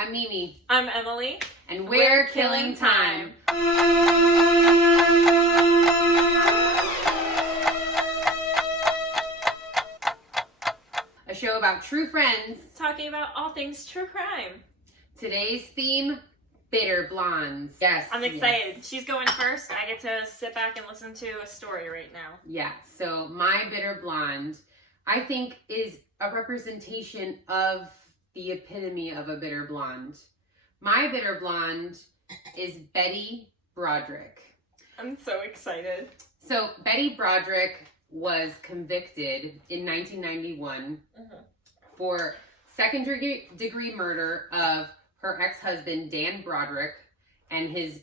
I'm Mimi. I'm Emily. And we're Killing Time. A show about true friends. Talking about all things true crime. Today's theme, bitter blondes. Yes. I'm excited. Yes. She's going first. I get to sit back and listen to a story right now. Yeah. So my bitter blonde, I think, is a representation of the epitome of a bitter blonde. My bitter blonde is Betty Broderick. I'm so excited. So Betty Broderick was convicted in 1991 for second-degree murder of her ex-husband, Dan Broderick, and his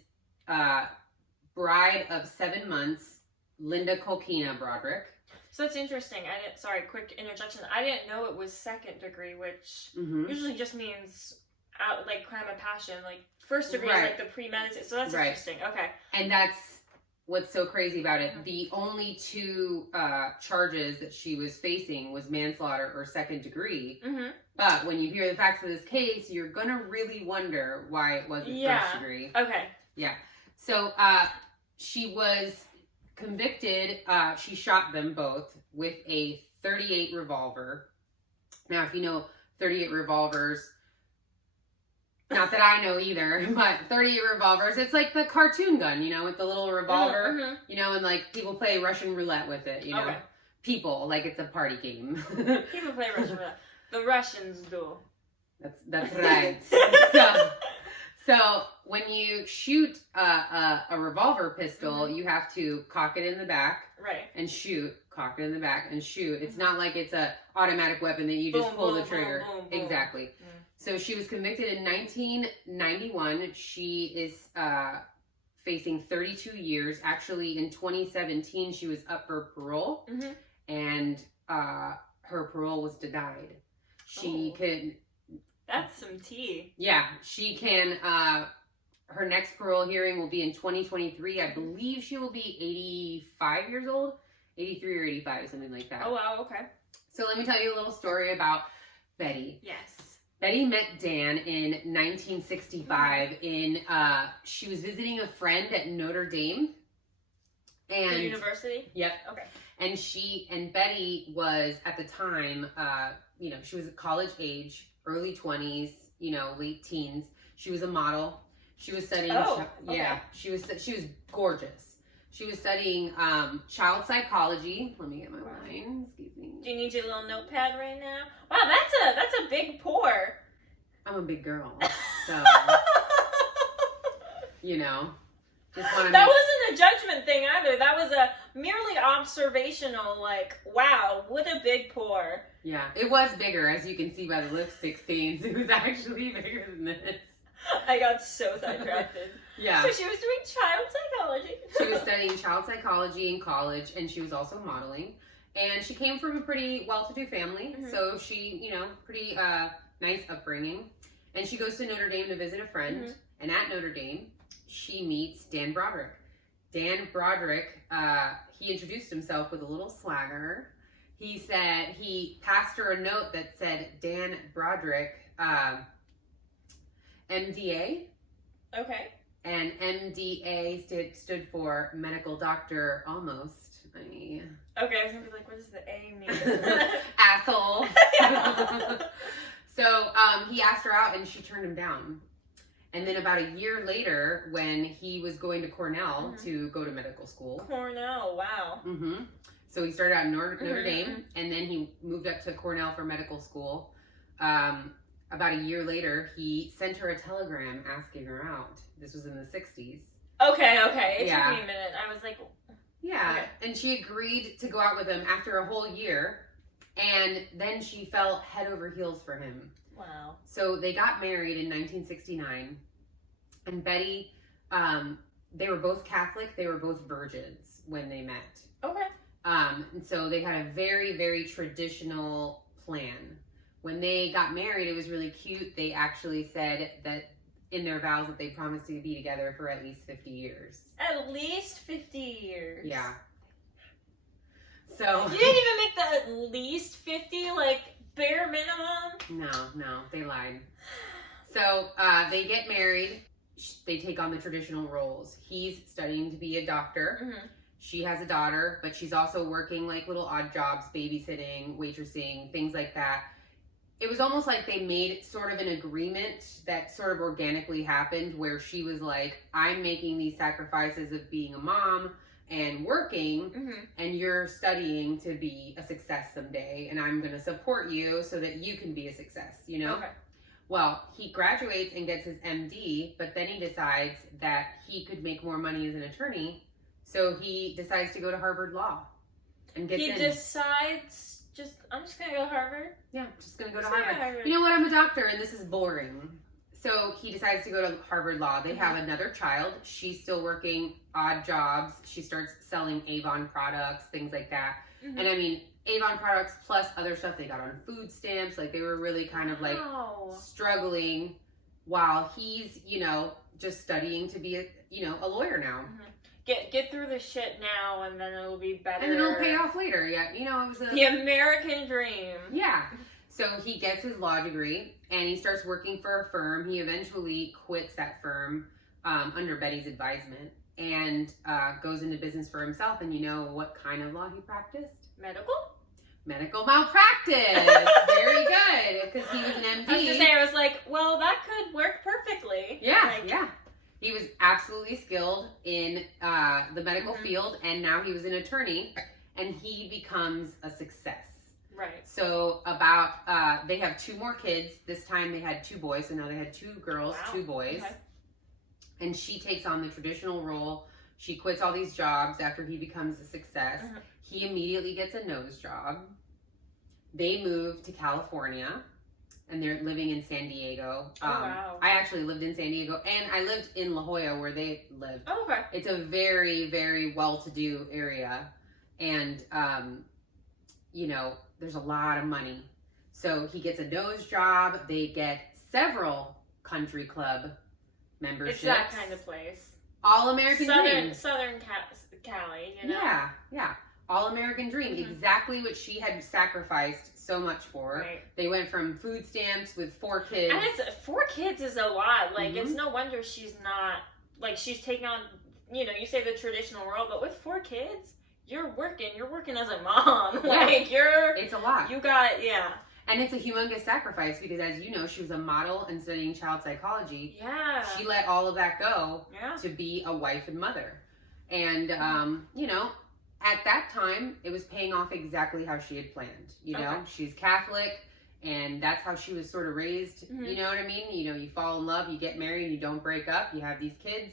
bride of 7 months, Linda Colkina Broderick. So that's interesting. Sorry, quick interjection. I didn't know it was second degree, which usually just means like crime of passion. Like first degree is like the premeditated. So that's interesting. Okay. And that's what's so crazy about it. The only two charges that she was facing was manslaughter or second degree. But when you hear the facts of this case, you're going to really wonder why it wasn't first degree. Okay. Yeah. So she was convicted. She shot them both with a .38 revolver. Now, if you know 38 revolvers, not that I know either, but 38 revolvers, it's like the cartoon gun, you know, with the little revolver, you know, and like people play Russian roulette with it, you know. Okay. People, like it's a party game. People play Russian roulette. The Russians do. That's right. So when you shoot a revolver pistol, you have to cock it in the back and shoot, cock it in the back and shoot. It's not like it's a automatic weapon that you just pull the trigger. Boom, boom, boom. Exactly. So she was convicted in 1991. She is facing 32 years. Actually, in 2017, she was up for parole, and her parole was denied. She could... That's some tea. Yeah, she can... her next parole hearing will be in 2023. I believe she will be 85 years old. 83 or 85, something like that. Oh, wow, okay. So let me tell you a little story about Betty. Yes. Betty met Dan in 1965 she was visiting a friend at Notre Dame. And the university? Yep. Okay. And Betty was at the time, you know, she was at college age, early 20s, you know, late teens. She was a model. She was studying, she was gorgeous. She was studying child psychology. Let me get my wine. Excuse me. Do you need your little notepad right now? Wow, that's a big pour. I'm a big girl, so you know. That wasn't a judgment thing either. That was a merely observational, like, wow, what a big pour. Yeah, it was bigger, as you can see by the lipstick stains. It was actually bigger than this. I got so sidetracked. Yeah. So she was doing child psychology. She was studying child psychology in college, and she was also modeling. And she came from a pretty well-to-do family, so she, you know, pretty nice upbringing. And she goes to Notre Dame to visit a friend, and at Notre Dame, she meets Dan Broderick. Dan Broderick, he introduced himself with a little swagger. He said, he passed her a note that said, Dan Broderick, MDA. Okay. And MDA stood for medical doctor almost. Okay, I was gonna be like, what does the A mean? Asshole. So he asked her out and she turned him down. And then about a year later, when he was going to Cornell to go to medical school. Cornell, wow. So he started out in Notre Dame, and then he moved up to Cornell for medical school. About a year later, he sent her a telegram asking her out. This was in the 60s. Okay. It took me a minute. I was like... Yeah, and she agreed to go out with him after a whole year, and then she fell head over heels for him. Wow. So they got married in 1969, and Betty, they were both Catholic, they were both virgins when they met. Okay. And so they had a very, very traditional plan. When they got married, it was really cute. They actually said that in their vows that they promised to be together for at least 50 years. At least 50 years? Yeah. So... You didn't even make the at least 50, like, bare minimum? No, they lied. So they get married. They take on the traditional roles. He's studying to be a doctor. Mm-hmm. She has a daughter, but she's also working like little odd jobs, babysitting, waitressing, things like that. It was almost like they made sort of an agreement that sort of organically happened where she was like, I'm making these sacrifices of being a mom and working, and you're studying to be a success someday, and I'm going to support you so that you can be a success, you know? Okay. Well, he graduates and gets his MD, but then he decides that he could make more money as an attorney, so he decides to go to Harvard Law and gets in. He decides, I'm just going to go to Harvard? Yeah, just going to go to Harvard. You know what? I'm a doctor, and this is boring. So he decides to go to Harvard Law. They have another child. She's still working odd jobs. She starts selling Avon products, things like that. And I mean, Avon products plus other stuff. They got on food stamps. Like, they were really kind of like struggling while he's, you know, just studying to be a lawyer now. Get through the shit now, and then it'll be better. And then it'll pay off later. Yeah, you know, it was the American dream. Yeah. So he gets his law degree, and he starts working for a firm. He eventually quits that firm under Betty's advisement and goes into business for himself. And you know what kind of law he practiced? Medical malpractice. Very good, because he was an MD. I was just saying, I was like, well, that could work perfectly. Yeah, yeah. He was absolutely skilled in the medical field, and now he was an attorney, and he becomes a success. Right. So they have 2 more kids. This time they had 2 boys, so now they had 2 girls, 2 boys. Okay. And she takes on the traditional role. She quits all these jobs after he becomes a success. He immediately gets a nose job. They move to California, and they're living in San Diego. Wow. I actually lived in San Diego, and I lived in La Jolla where they lived. Oh, okay. It's a very, very well-to-do area, and you know, there's a lot of money. So he gets a nose job. They get several country club memberships. It's that kind of place. All American Dream. Southern Cali, you know? Yeah, yeah. All American Dream. Exactly what she had sacrificed so much for. Right. They went from food stamps with 4 kids. And 4 kids is a lot. Like, it's no wonder she's not, like, she's taking on, you know, you say the traditional role, but with 4 kids, you're working as a mom. Like, it's a lot. You got, And it's a humongous sacrifice because, as you know, she was a model and studying child psychology. Yeah. She let all of that go to be a wife and mother. And, you know, at that time, it was paying off exactly how she had planned. You know, she's Catholic, and that's how she was sort of raised. You know what I mean? You know, you fall in love, you get married, you don't break up, you have these kids,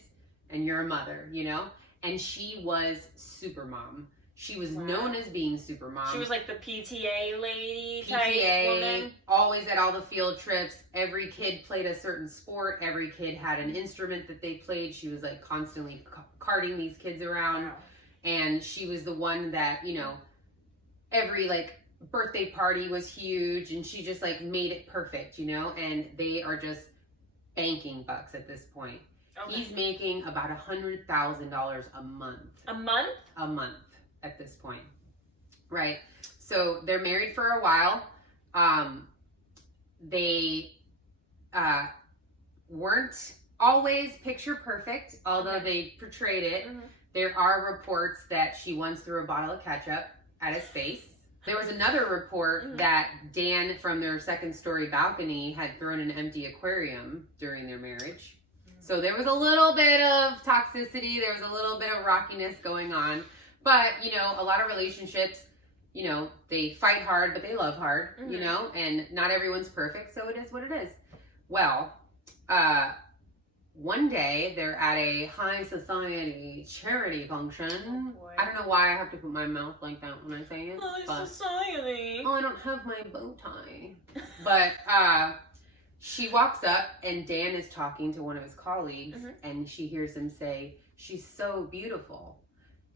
and you're a mother, you know? And she was super mom. She was known as being super mom. She was like the PTA lady type woman. Always at all the field trips. Every kid played a certain sport. Every kid had an instrument that they played. She was like constantly carting these kids around. Wow. And she was the one that, you know, every like birthday party was huge, and she just like made it perfect, you know? And they are just banking bucks at this point. Okay. He's making about $100,000 a month. A month? A month at this point. Right. So they're married for a while. They weren't always picture perfect, although they portrayed it. There are reports that she once threw a bottle of ketchup at his face. There was another report that Dan from their second story balcony had thrown an empty aquarium during their marriage. So there was a little bit of toxicity. There was a little bit of rockiness going on. But, you know, a lot of relationships, you know, they fight hard, but they love hard, you know, and not everyone's perfect. So it is what it is. Well, one day they're at a high society charity function. Oh, I don't know why I have to put my mouth like that when I say it. High society. Oh, I don't have my bow tie. But, she walks up, and Dan is talking to one of his colleagues, and she hears him say, "She's so beautiful."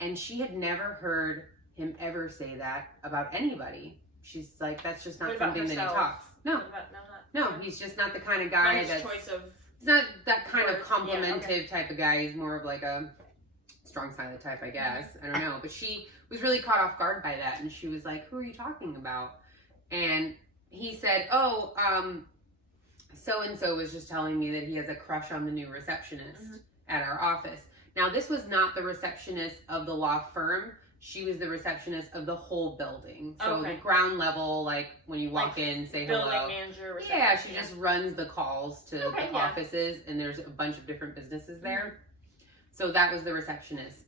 And she had never heard him ever say that about anybody. She's like, that's just not something that he talks. No, he's just not the kind of guy that's... He's not that kind of complimentive type of guy. He's more of like a strong silent type, I guess. I don't know. But she was really caught off guard by that, and she was like, "Who are you talking about?" And he said, so-and-so was just telling me that he has a crush on the new receptionist at our office. Now, this was not the receptionist of the law firm. She was the receptionist of the whole building. So the ground level, like when you walk in, say hello. Building manager, receptionist. Yeah, she just runs the calls to the offices, and there's a bunch of different businesses there. So that was the receptionist.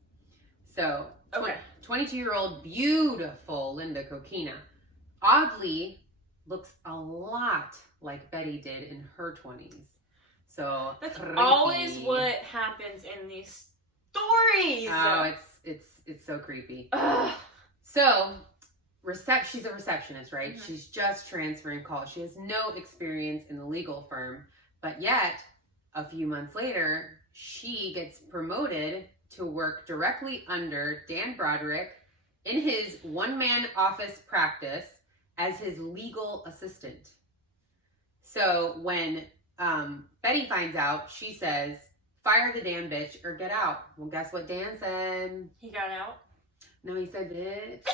So 22-year-old beautiful Linda Coquina oddly looks a lot like Betty did in her 20s. So that's creepy. Always what happens in these stories. Oh, it's so creepy. Ugh. So she's a receptionist, right? She's just transferring calls. She has no experience in the legal firm, but yet a few months later, she gets promoted to work directly under Dan Broderick in his one-man office practice as his legal assistant. So when Betty finds out, she says, "Fire the damn bitch or get out." Well, guess what Dan said? He got out? No, he said, "Bitch."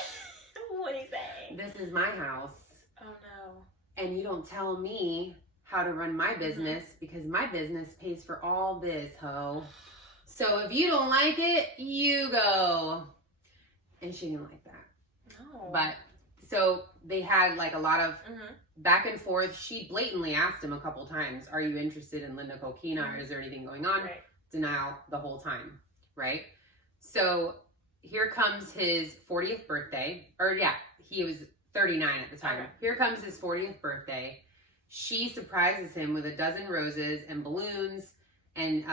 What'd he say? "This is my house. Oh, no. And you don't tell me how to run my business because my business pays for all this, ho. So if you don't like it, you go." And she didn't like that. No. But so they had like a lot of back and forth. She blatantly asked him a couple times, "Are you interested in Linda Coquina? Or is there anything going on?" Right. Denial the whole time, right? So here comes his 40th birthday. He was 39 at the time. Okay. Here comes his 40th birthday. She surprises him with a dozen roses and balloons. And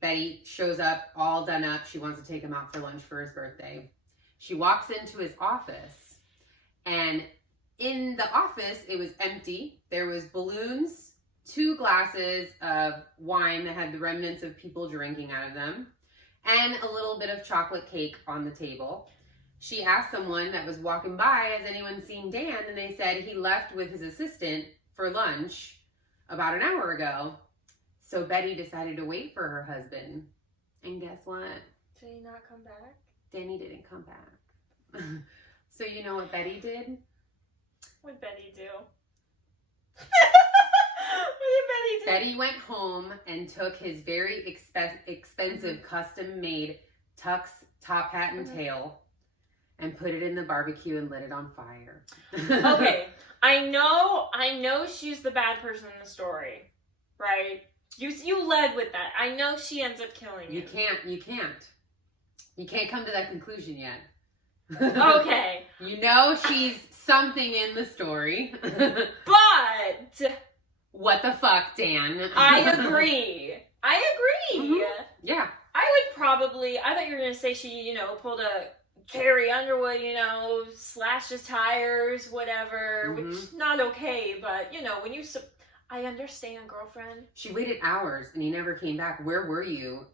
Betty shows up all done up. She wants to take him out for lunch for his birthday. She walks into his office. And in the office, it was empty. There was balloons, 2 glasses of wine that had the remnants of people drinking out of them, and a little bit of chocolate cake on the table. She asked someone that was walking by, "Has anyone seen Dan?" And they said he left with his assistant for lunch about an hour ago. So Betty decided to wait for her husband. And guess what? Did he not come back? Danny didn't come back. So you know what Betty did? What'd Betty do? What did Betty do? Betty went home and took his very expensive custom-made tux, top hat, and tail and put it in the barbecue and lit it on fire. Okay, I know she's the bad person in the story, right? You led with that. I know she ends up killing him. You can't come to that conclusion yet. Okay. You know she's something in the story. But what the fuck, Dan? I agree. Yeah. I thought you were going to say she, pulled a Carrie Underwood, slashed his tires, whatever, which not okay, but, when you... I understand, girlfriend. She waited hours and he never came back. Where were you?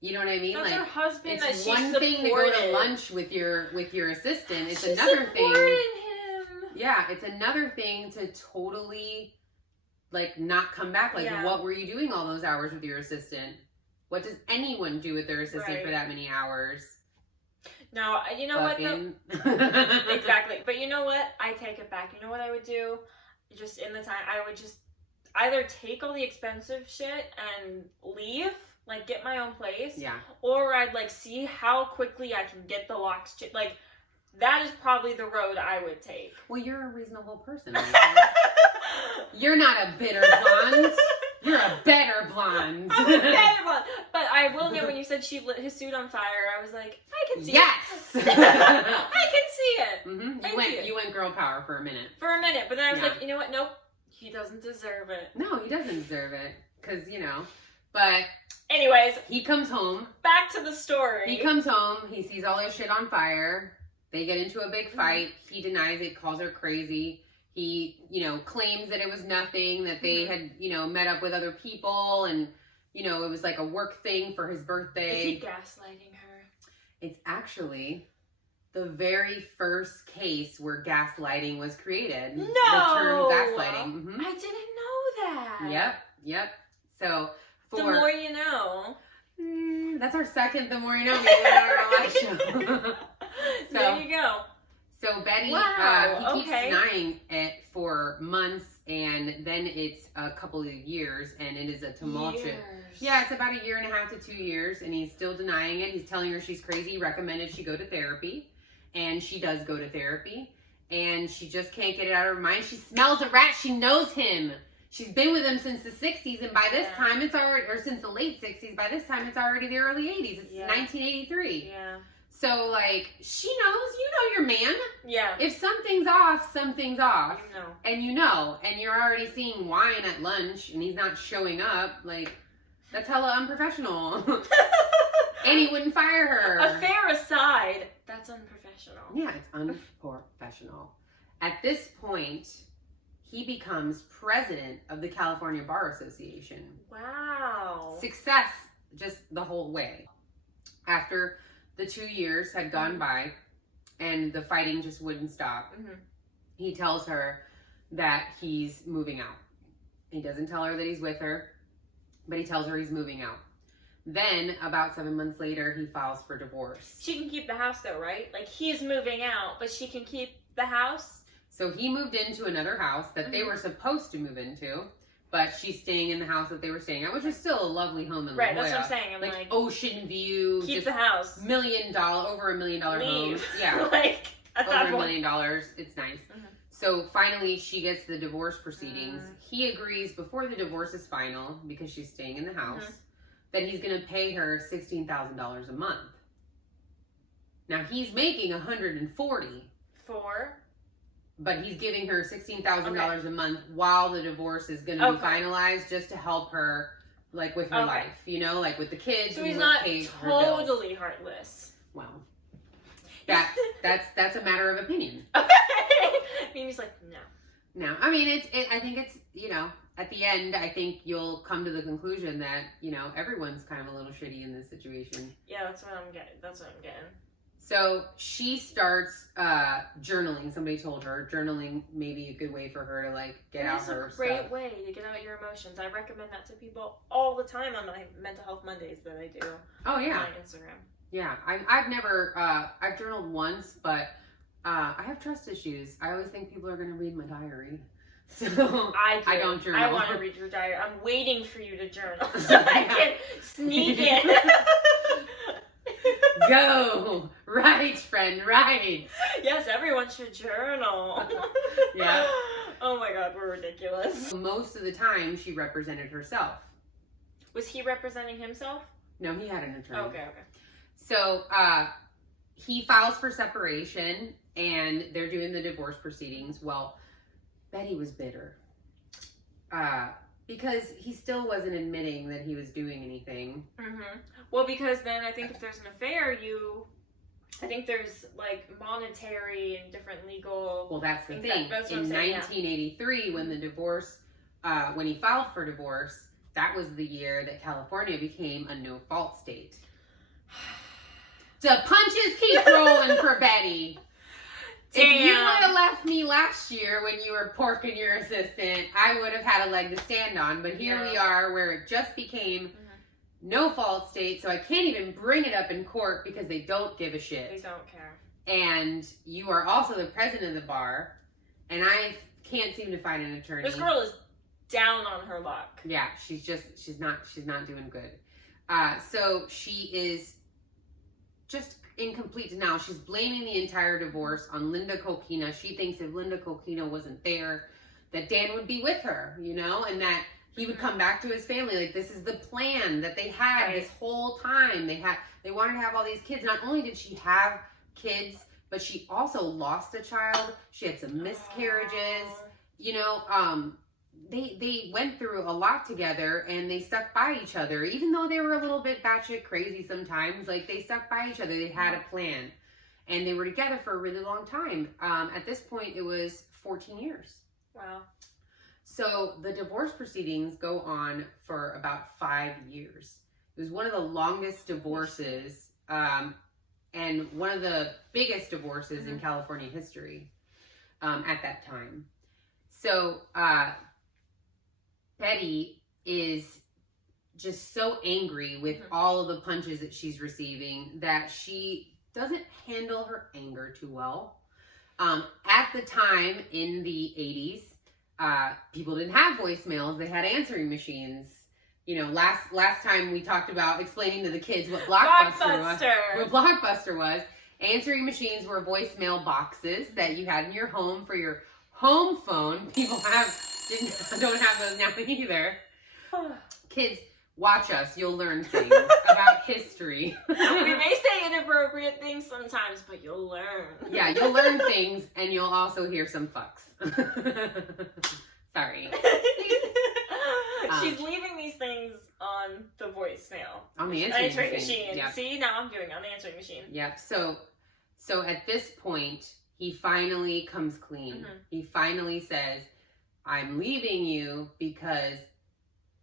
You know what I mean? That's her husband that she supported. It's one thing to go to lunch with your assistant. It's another thing. Him. Yeah, it's another thing to totally not come back. What were you doing all those hours with your assistant? What does anyone do with their assistant for that many hours? No, you know what though? Exactly. But you know what? I take it back. You know what I would do? Just in the time, I would just either take all the expensive shit and leave, get my own place. Yeah. Or I'd see how quickly I can get the locks. That is probably the road I would take. Well, you're a reasonable person. You're not a bitter blonde. You're a better blonde. I'm a better blonde. But I will admit, when you said she lit his suit on fire, I was like, I can see it. Yes! I can see it. Mm-hmm. You went girl power for a minute. But then I was like, you know what? Nope. He doesn't deserve it. No, he doesn't deserve it. Because, But... Anyways. He comes home. Back to the story. He comes home. He sees all his shit on fire. They get into a big fight. He denies it, calls her crazy. He, claims that it was nothing, that they had, met up with other people and, it was like a work thing for his birthday. Is he gaslighting her? It's actually the very first case where gaslighting was created. No! The term gaslighting. I didn't know that. Yep. So, the more you know. That's our second The More You Know on our live show. There you go. So Betty, wow, he keeps denying it for months and then it's a couple of years, and it is a tumultuous. Years. Yeah, it's about 1.5 to 2 years, and he's still denying it. He's telling her she's crazy. He recommended she go to therapy, and she does go to therapy, and she just can't get it out of her mind. She smells a rat. She knows him. She's been with him since the 60s, and by this time it's already, or since the late 60s, by this time it's already the early 80s. It's 1983. Yeah. So, like, she knows, you know your man. Yeah. If something's off, something's off. You know. And you know, and you're already seeing wine at lunch, and he's not showing up, like, that's hella unprofessional. And he wouldn't fire her. Affair aside, that's unprofessional. Yeah, it's unprofessional. At this point, he becomes president of the California Bar Association. Wow. Success just the whole way. After the 2 years had gone by and the fighting just wouldn't stop, he tells her that he's moving out. He doesn't tell her that he's with her, but he tells her he's moving out. Then, about 7 months later, he files for divorce. She can keep the house though, right? Like, he's moving out, but she can keep the house? So he moved into another house that they were supposed to move into, but she's staying in the house that they were staying at, which is still a lovely home in La Jolla. Right, that's what I'm saying. I'm like ocean view. Keep the house. Over $1 million home. Yeah. Like, at over that $1 point. million. It's nice. So finally she gets the divorce proceedings. He agrees before the divorce is final, because she's staying in the house, that he's going to pay her $16,000 a month. Now he's making $140,000. But he's giving her $16,000 a month while the divorce is going to be finalized, just to help her, like, with her life, you know, like with the kids. So he's not totally heartless. Well, that's a matter of opinion. Mimi's like, no. No, I mean, I think it's, you know, at the end, I think you'll come to the conclusion that, you know, everyone's kind of a little shitty in this situation. Yeah, that's what I'm getting. So she starts journaling. Somebody told her journaling may be a good way for her to, like, get out her stuff. It's a great way to get out your emotions. I recommend that to people all the time on my Mental Health Mondays that I do. Oh, yeah. On Instagram. Yeah, I've never, I've journaled once, but I have trust issues. I always think people are going to read my diary. So I don't journal. I want to read your diary. I'm waiting for you to journal so I can sneak in. Go! Right, friend, right. Yes, everyone should journal. Yeah. Oh my god, we're ridiculous. Most of the time, she represented herself. Was he representing himself? No, he had an attorney. Okay. So, he files for separation, and they're doing the divorce proceedings. Well, Betty was bitter. Because he still wasn't admitting that he was doing anything. Well, because then I think if there's an affair, I think there's, like, monetary and different legal... Well, that's the thing. In 1983, when the divorce, when he filed for divorce, that was the year that California became a no-fault state. The punches keep rolling for Betty. Damn. If you would have left me last year when you were porking your assistant, I would have had a leg to stand on. But here we are, where it just became no-fault state, so I can't even bring it up in court because they don't give a shit. They don't care. And you are also the president of the bar, and I can't seem to find an attorney. This girl is down on her luck. Yeah, she's not doing good. So she is just in complete denial. She's blaming the entire divorce on Linda Coquina. She thinks if Linda Coquina wasn't there, that Dan would be with her, you know, and that he would come back to his family. Like, this is the plan that they had this whole time. They wanted to have all these kids. Not only did she have kids, but she also lost a child. She had some miscarriages. You know, they went through a lot together, and they stuck by each other. Even though they were a little bit batshit crazy sometimes, like, they stuck by each other. They had a plan. And they were together for a really long time. At this point, it was 14 years. Wow. So the divorce proceedings go on for about 5 years. It was one of the longest divorces, and one of the biggest divorces in California history at that time. So Betty is just so angry with all of the punches that she's receiving that she doesn't handle her anger too well. At the time, in the 80s, people didn't have voicemails. They had answering machines. You know, last time we talked about explaining to the kids what Blockbuster was. Answering machines were voicemail boxes that you had in your home for your home phone. People don't have those now either. Kids, watch us. You'll learn things about history. We may say inappropriate things sometimes, but you'll learn. Yeah, you'll learn things, and you'll also hear some fucks. Sorry. She's leaving these things on the voicemail. On the answering machine. Yep. See, now I'm doing it on the answering machine. Yep. So at this point, he finally comes clean. Mm-hmm. He finally says, I'm leaving you because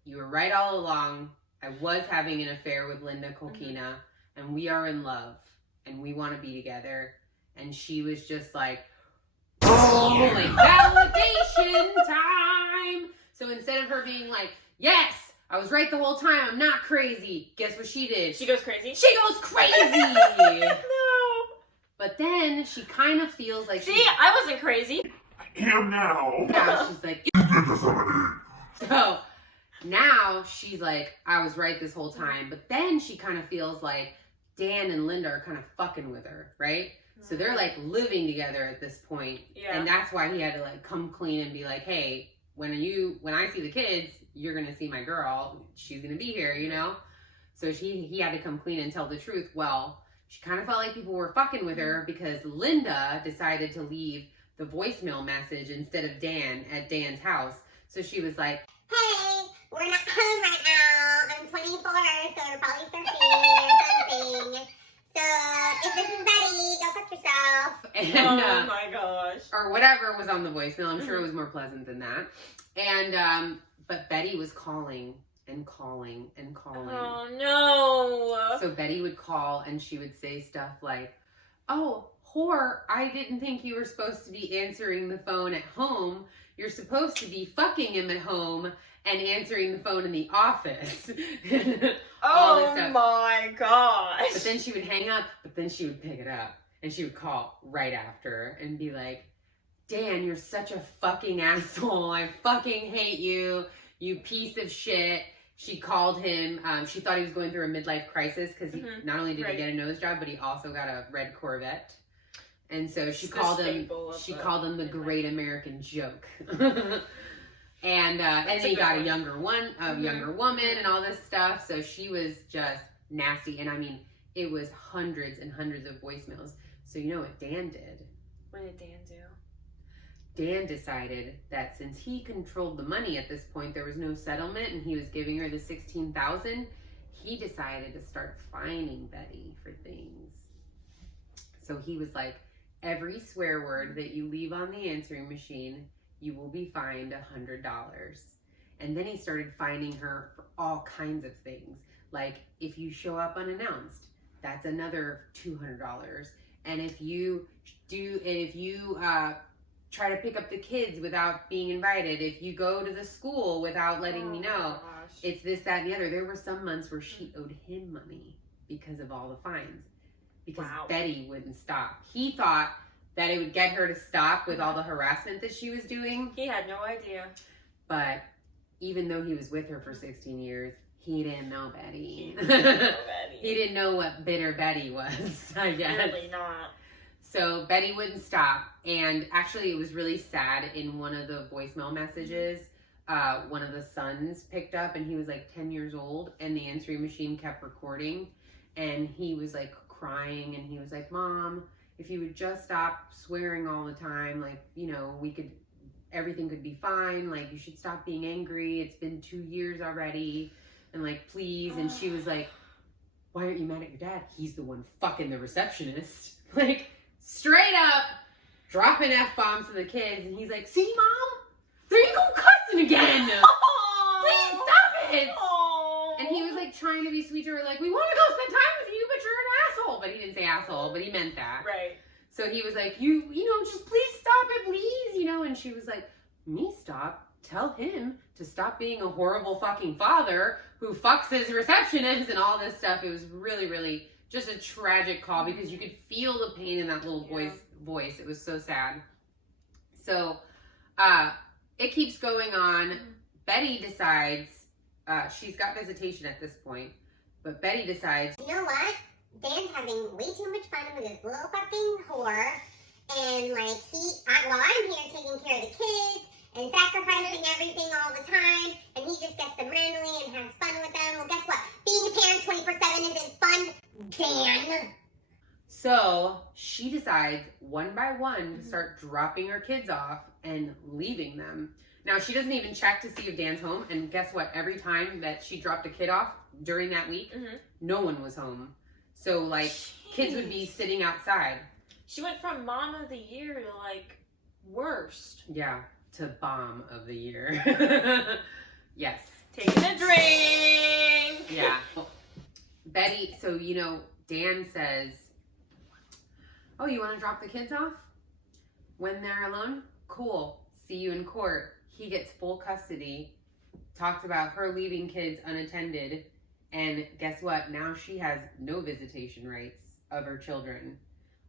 you were right all along. I was having an affair with Linda Kolkina, and we are in love, and we want to be together. And she was just like, oh, like validation time. So instead of her being like, yes, I was right the whole time, I'm not crazy, guess what she did? She goes crazy? She goes crazy! No. But then she kind of feels like I wasn't crazy. I am now. Now she's like, you did this already. So now she's like, I was right this whole time. But then she kind of feels like Dan and Linda are kind of fucking with her, right? So they're like living together at this point. Yeah. And that's why he had to like come clean and be like, hey, when I see the kids, you're going to see my girl. She's going to be here, you know? So he had to come clean and tell the truth. Well, she kind of felt like people were fucking with her because Linda decided to leave the voicemail message instead of Dan at Dan's house. So she was like, hey, we're not home right now. I'm 24, so we're probably 13 or something. So if this is Betty, go fuck yourself. And, oh my gosh. Or whatever was on the voicemail. I'm sure it was more pleasant than that. And, but Betty was calling and calling and calling. Oh no. So Betty would call and she would say stuff like, oh, whore, I didn't think you were supposed to be answering the phone at home. You're supposed to be fucking him at home and answering the phone in the office. Oh my gosh. But then she would hang up, but then she would pick it up and she would call right after and be like, Dan, you're such a fucking asshole. I fucking hate you, you piece of shit. She called him, she thought he was going through a midlife crisis because not only did he get a nose job, but he also got a red Corvette. And so she called him the Great American Joke. And then he got a younger woman and all this stuff. So she was just nasty. And I mean, it was hundreds and hundreds of voicemails. So you know what Dan did? What did Dan do? Dan decided that since he controlled the money at this point, there was no settlement and he was giving her the $16,000, he decided to start fining Betty for things. So he was like, every swear word that you leave on the answering machine, you will be fined $100. And then he started fining her for all kinds of things. Like if you show up unannounced, that's another $200. And if you try to pick up the kids without being invited, if you go to the school without letting me know, it's this, that, and the other. There were some months where she owed him money because of all the fines. Because Betty wouldn't stop. He thought that it would get her to stop with all the harassment that she was doing. He had no idea. But even though he was with her for 16 years, he didn't know Betty. He didn't know what bitter Betty was, I guess. Really not. So Betty wouldn't stop. And actually, it was really sad. In one of the voicemail messages, one of the sons picked up and he was like 10 years old and the answering machine kept recording. And he was like crying and he was like, Mom, if you would just stop swearing all the time, like, you know, everything could be fine. Like, you should stop being angry. It's been 2 years already. And like, please. And she was like, why aren't you mad at your dad? He's the one fucking the receptionist. Like, straight up dropping F-bombs to the kids. And he's like, see, Mom? There you go cussing again. Please stop it. And he was like trying to be sweet to her, like, we want to go spend time with you, but you're an asshole. But he didn't say asshole, but he meant that. Right. So he was like, you know, just please stop it, please, you know. And she was like, me stop? Tell him to stop being a horrible fucking father who fucks his receptionist and all this stuff. It was really, really just a tragic call because you could feel the pain in that little boy's voice. It was so sad. So it keeps going on. Betty decides, she's got visitation at this point, but Betty decides, you know what? Dan's having way too much fun with this little fucking whore. And like while I'm here taking care of the kids and sacrificing everything all the time, and he just gets them randomly and has fun with them. Well, guess what? Being a parent 24/7 isn't fun, Dan. So she decides one by one to start dropping her kids off and leaving them. Now she doesn't even check to see if Dan's home. And guess what? Every time that she dropped a kid off during that week, no one was home. So like kids would be sitting outside. She went from mom of the year to like worst. Yeah, to bomb of the year. Yes. Taking a drink. Yeah. Betty, so you know, Dan says, oh, you want to drop the kids off when they're alone? Cool. See you in court. He gets full custody. Talks about her leaving kids unattended. And guess what? Now she has no visitation rights of her children.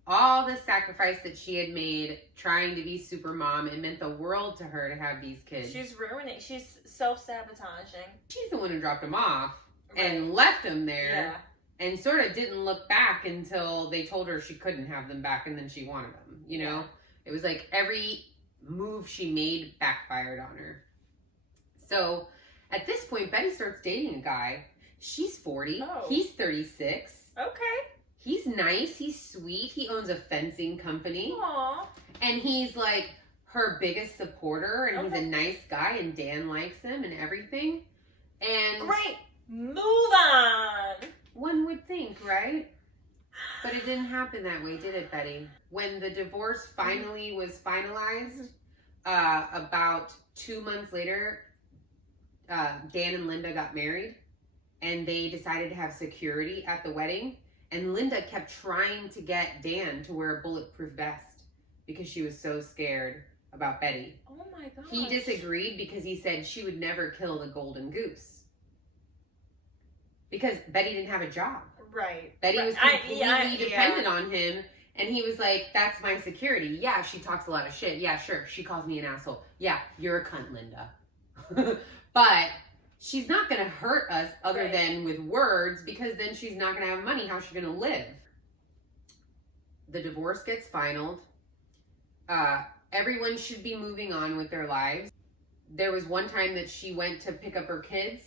All the sacrifice that she had made trying to be super mom, it meant the world to her to have these kids. She's ruining. She's self-sabotaging. She's the one who dropped them off and left them there. Yeah. And sort of didn't look back until they told her she couldn't have them back, and then she wanted them, you know? It was like every move she made backfired on her. So at this point, Betty starts dating a guy. She's 40. Oh. He's 36. Okay. He's nice. He's sweet. He owns a fencing company. Aww. And he's like her biggest supporter, and he's a nice guy, and Dan likes him and everything. And great. Move on. One would think, right? But it didn't happen that way, did it, Betty? When the divorce finally was finalized, about 2 months later, Dan and Linda got married, and they decided to have security at the wedding. And Linda kept trying to get Dan to wear a bulletproof vest because she was so scared about Betty. Oh my gosh. He disagreed because he said she would never kill the golden goose. Because Betty didn't have a job. Right. Betty was completely dependent on him. And he was like, that's my security. Yeah, she talks a lot of shit. Yeah, sure. She calls me an asshole. Yeah, you're a cunt, Linda. But she's not going to hurt us other than with words, because then she's not going to have money. How's she going to live? The divorce gets finalized. Everyone should be moving on with their lives. There was one time that she went to pick up her kids,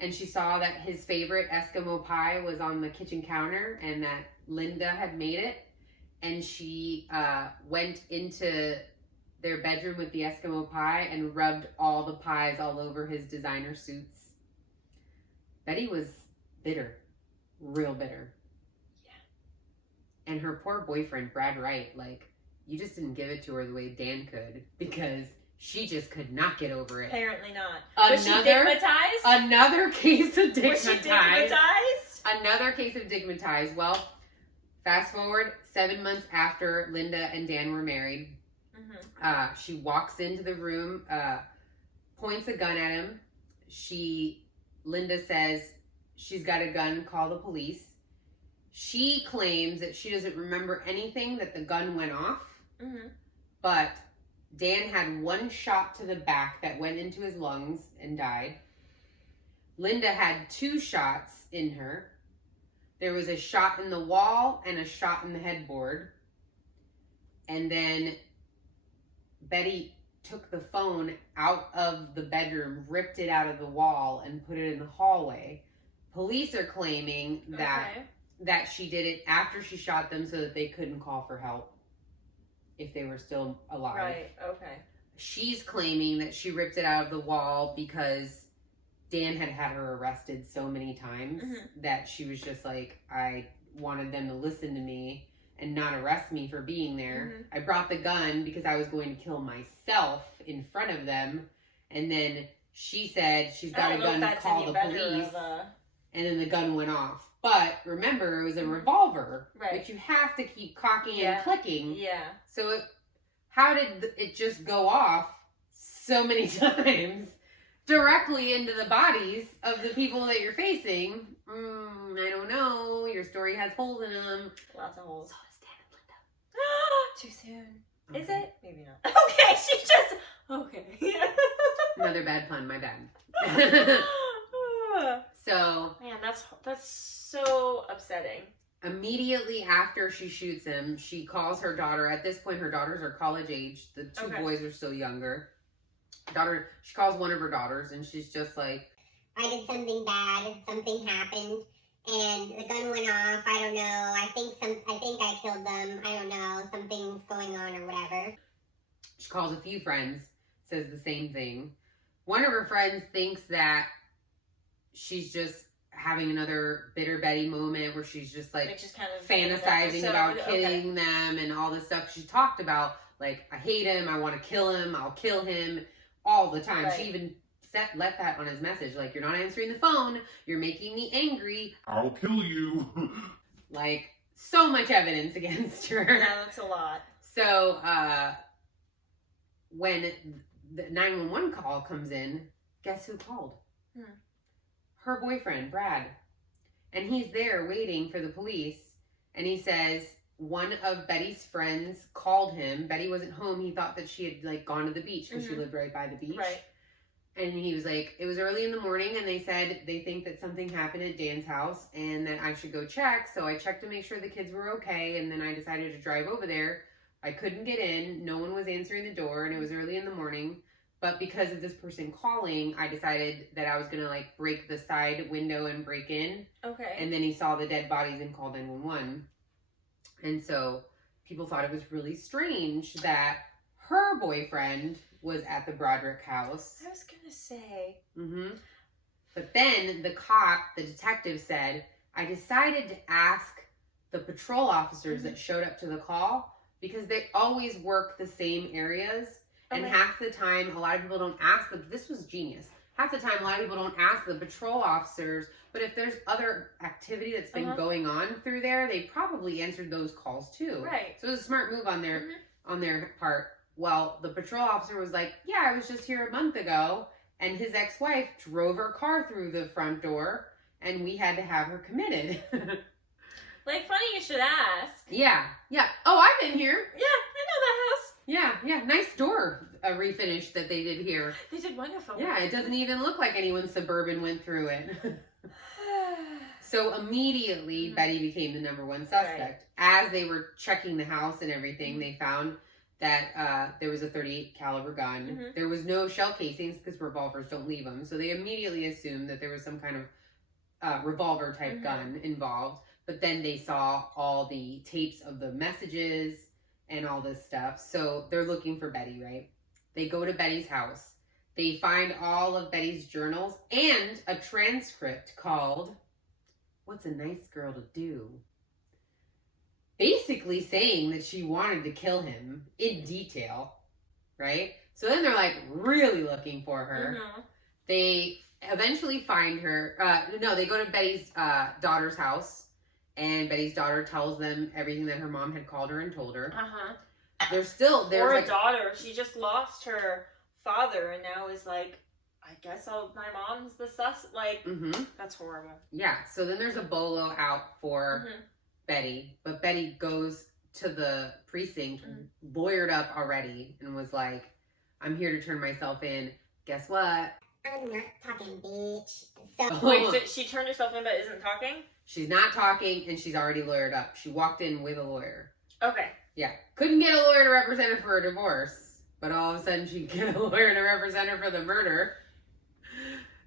and she saw that his favorite Eskimo pie was on the kitchen counter and that Linda had made it. And she went into their bedroom with the Eskimo pie and rubbed all the pies all over his designer suits. Betty was bitter, real bitter. Yeah. And her poor boyfriend, Brad Wright, like, you just didn't give it to her the way Dan could, because she just could not get over it. Apparently not. Was she stigmatized? Another case of Was digmatized. she stigmatized? Another case of digmatized. Well, fast forward 7 months after Linda and Dan were married. She walks into the room, points a gun at him. Linda says she's got a gun, call the police. She claims that she doesn't remember anything, that the gun went off. But Dan had one shot to the back that went into his lungs and died. Linda had 2 shots in her. There was a shot in the wall and a shot in the headboard. And then Betty took the phone out of the bedroom, ripped it out of the wall, and put it in the hallway. Police are claiming that she did it after she shot them so that they couldn't call for help if they were still alive. Right, okay. She's claiming that she ripped it out of the wall because Dan had her arrested so many times that she was just like, I wanted them to listen to me and not arrest me for being there. I brought the gun because I was going to kill myself in front of them. And then she said she's got a gun to call the police. And then the gun went off. But remember, it was a revolver, which you have to keep cocking and clicking. Yeah. So how did it just go off so many times directly into the bodies of the people that you're facing? I don't know. Your story has holes in them. Lots of holes. So does Dan and Linda. Too soon. Is it? Maybe not. Okay, she just... Okay. Another bad pun, my bad. So... Man, that's so upsetting. Immediately after she shoots him, she calls her daughter. At this point, her daughters are college age. The two boys are still younger. She calls one of her daughters, and she's just like, I did something bad. Something happened, and the gun went off. I don't know. I think I killed them. I don't know. Something's going on or whatever. She calls a few friends, says the same thing. One of her friends thinks that she's just having another bitter Betty moment where she's just like just kind of fantasizing about killing them and all this stuff. She talked about, like, I hate him, I want to kill him, I'll kill him all the time. Right. She even let that on his message, like, you're not answering the phone, you're making me angry, I'll kill you. Like, so much evidence against her. Yeah, that's a lot. So when the 911 call comes in, guess who called? Her boyfriend, Brad. And he's there waiting for the police. And he says one of Betty's friends called him. Betty wasn't home. He thought that she had, like, gone to the beach because she lived right by the beach. Right. And he was like, it was early in the morning, and they said they think that something happened at Dan's house and that I should go check. So I checked to make sure the kids were okay, and then I decided to drive over there. I couldn't get in. No one was answering the door, and it was early in the morning. But because of this person calling, I decided that I was going to, like, break the side window and break in. Okay. And then he saw the dead bodies and called 911. And so people thought it was really strange that her boyfriend was at the Broderick house. I was going to say. But then the detective said, I decided to ask the patrol officers that showed up to the call because they always work the same areas. And half the time, a lot of people don't ask them. This was genius. Half the time, a lot of people don't ask the patrol officers. But if there's other activity that's been going on through there, they probably answered those calls too. Right. So it was a smart move on their part. Well, the patrol officer was like, yeah, I was just here a month ago. And his ex-wife drove her car through the front door. And we had to have her committed. Like, funny you should ask. Yeah. Oh, I've been here. Yeah, I know that house. Yeah, nice door refinish that they did here. They did wonderful. Yeah, it doesn't even look like anyone suburban went through it. So immediately, Betty became the number one suspect. Right. As they were checking the house and everything, they found that there was a .38 caliber gun. There was no shell casings because revolvers don't leave them. So they immediately assumed that there was some kind of revolver type gun involved. But then they saw all the tapes of the messages and all this stuff. So they're looking for Betty, right? They go to Betty's house. They find all of Betty's journals and a transcript called, What's a Nice Girl to Do? Basically saying that she wanted to kill him in detail, right? So then they're, like, really looking for her. They eventually find her. They go to Betty's daughter's house. And Betty's daughter tells them everything that her mom had called her and told her. There's Or a daughter. She just lost her father and now is like, I guess my mom's the sus. Like, that's horrible. Yeah. So then there's a bolo out for Betty. But Betty goes to the precinct lawyered up already and was like, I'm here to turn myself in. Guess what? I'm not talking, bitch. So wait, so she turned herself in but isn't talking? She's not talking, and she's already lawyered up. She walked in with a lawyer. Okay. Yeah. Couldn't get a lawyer to represent her for a divorce, but all of a sudden she get a lawyer to represent her for the murder.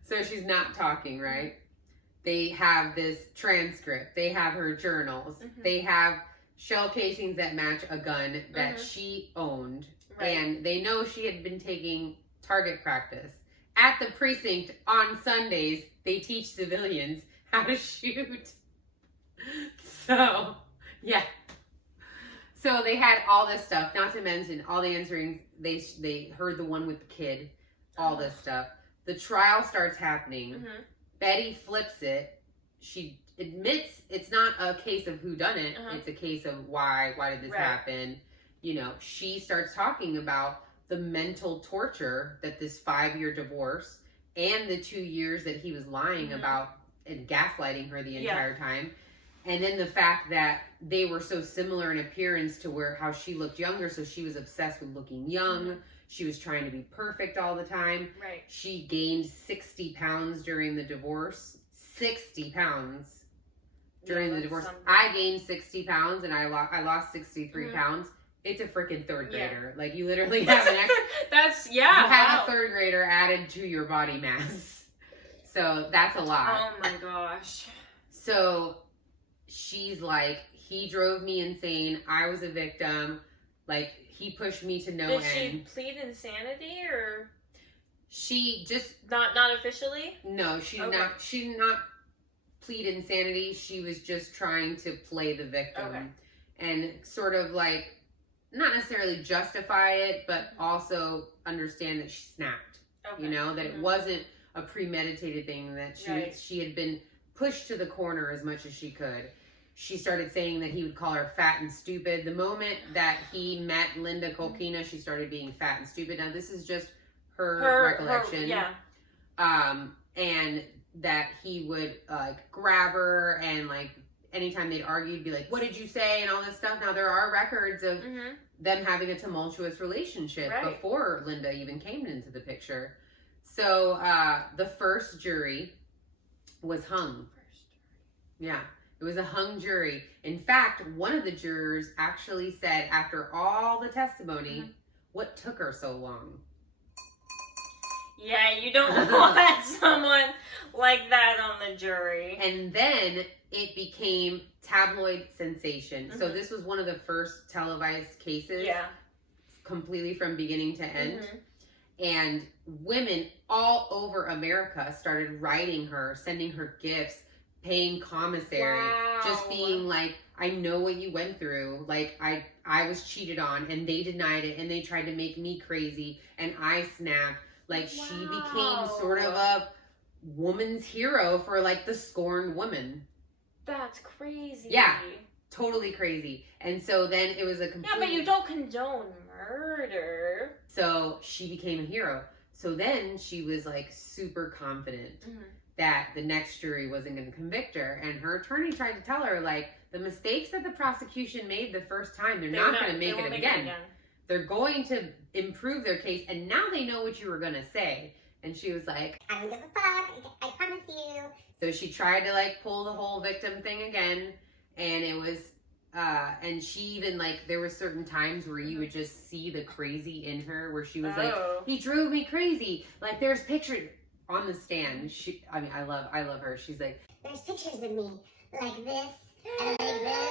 So she's not talking, right? They have this transcript. They have her journals. They have shell casings that match a gun that she owned. Right. And they know she had been taking target practice. At the precinct on Sundays, they teach civilians how to shoot. So, yeah. So they had all this stuff, not to mention all the answerings. They heard the one with the kid, all this stuff. The trial starts happening. Betty flips it. She admits it's not a case of whodunit. It's a case of why did this happen? You know, she starts talking about the mental torture that this 5-year divorce and the 2 years that he was lying about and gaslighting her the entire time. And then the fact that they were so similar in appearance to how she looked younger, so she was obsessed with looking young. She was trying to be perfect all the time. Right. She gained 60 pounds during the divorce. 60 pounds during the divorce. Something. I gained 60 pounds and I lost 63 pounds. It's a freaking third grader. Like, you literally have you have a third grader added to your body mass. So that's a lot. Oh my gosh. So she's like, he drove me insane. I was a victim. Like, he pushed me to no end. Did she plead insanity or? She just not officially? No, she did not plead insanity. She was just trying to play the victim and sort of like not necessarily justify it, but also understand that she snapped. Okay. You know, that it wasn't a premeditated thing, that she had been pushed to the corner as much as she could. She started saying that he would call her fat and stupid. The moment that he met Linda Kolkina, she started being fat and stupid. Now, this is just her recollection. And that he would grab her and like anytime they'd argue, be like, what did you say? And all this stuff. Now, there are records of them having a tumultuous relationship before Linda even came into the picture. So the first jury was hung. Yeah. It was a hung jury. In fact, one of the jurors actually said, after all the testimony, what took her so long? Yeah, you don't want someone like that on the jury. And then it became tabloid sensation. So this was one of the first televised cases. Yeah. Completely from beginning to end. And women all over America started writing her, sending her gifts, paying commissary, just being like, I know what you went through. Like, I was cheated on and they denied it and they tried to make me crazy and I snapped. Like, she became sort of a woman's hero for like the scorned woman. That's crazy. Yeah, totally crazy. And so then it was a complete... Yeah, but you don't condone murder. So she became a hero. So then she was like super confident that the next jury wasn't going to convict her. And her attorney tried to tell her, like, the mistakes that the prosecution made the first time, they're not going to make it again. They're going to improve their case. And now they know what you were going to say. And she was like, I don't give a fuck. I promise you. So she tried to, like, pull the whole victim thing again. And it was, and she even, like, there were certain times where you would just see the crazy in her, where she was like, he drove me crazy. Like, there's pictures on the stand. I love her. She's like, there's pictures of me like this and like this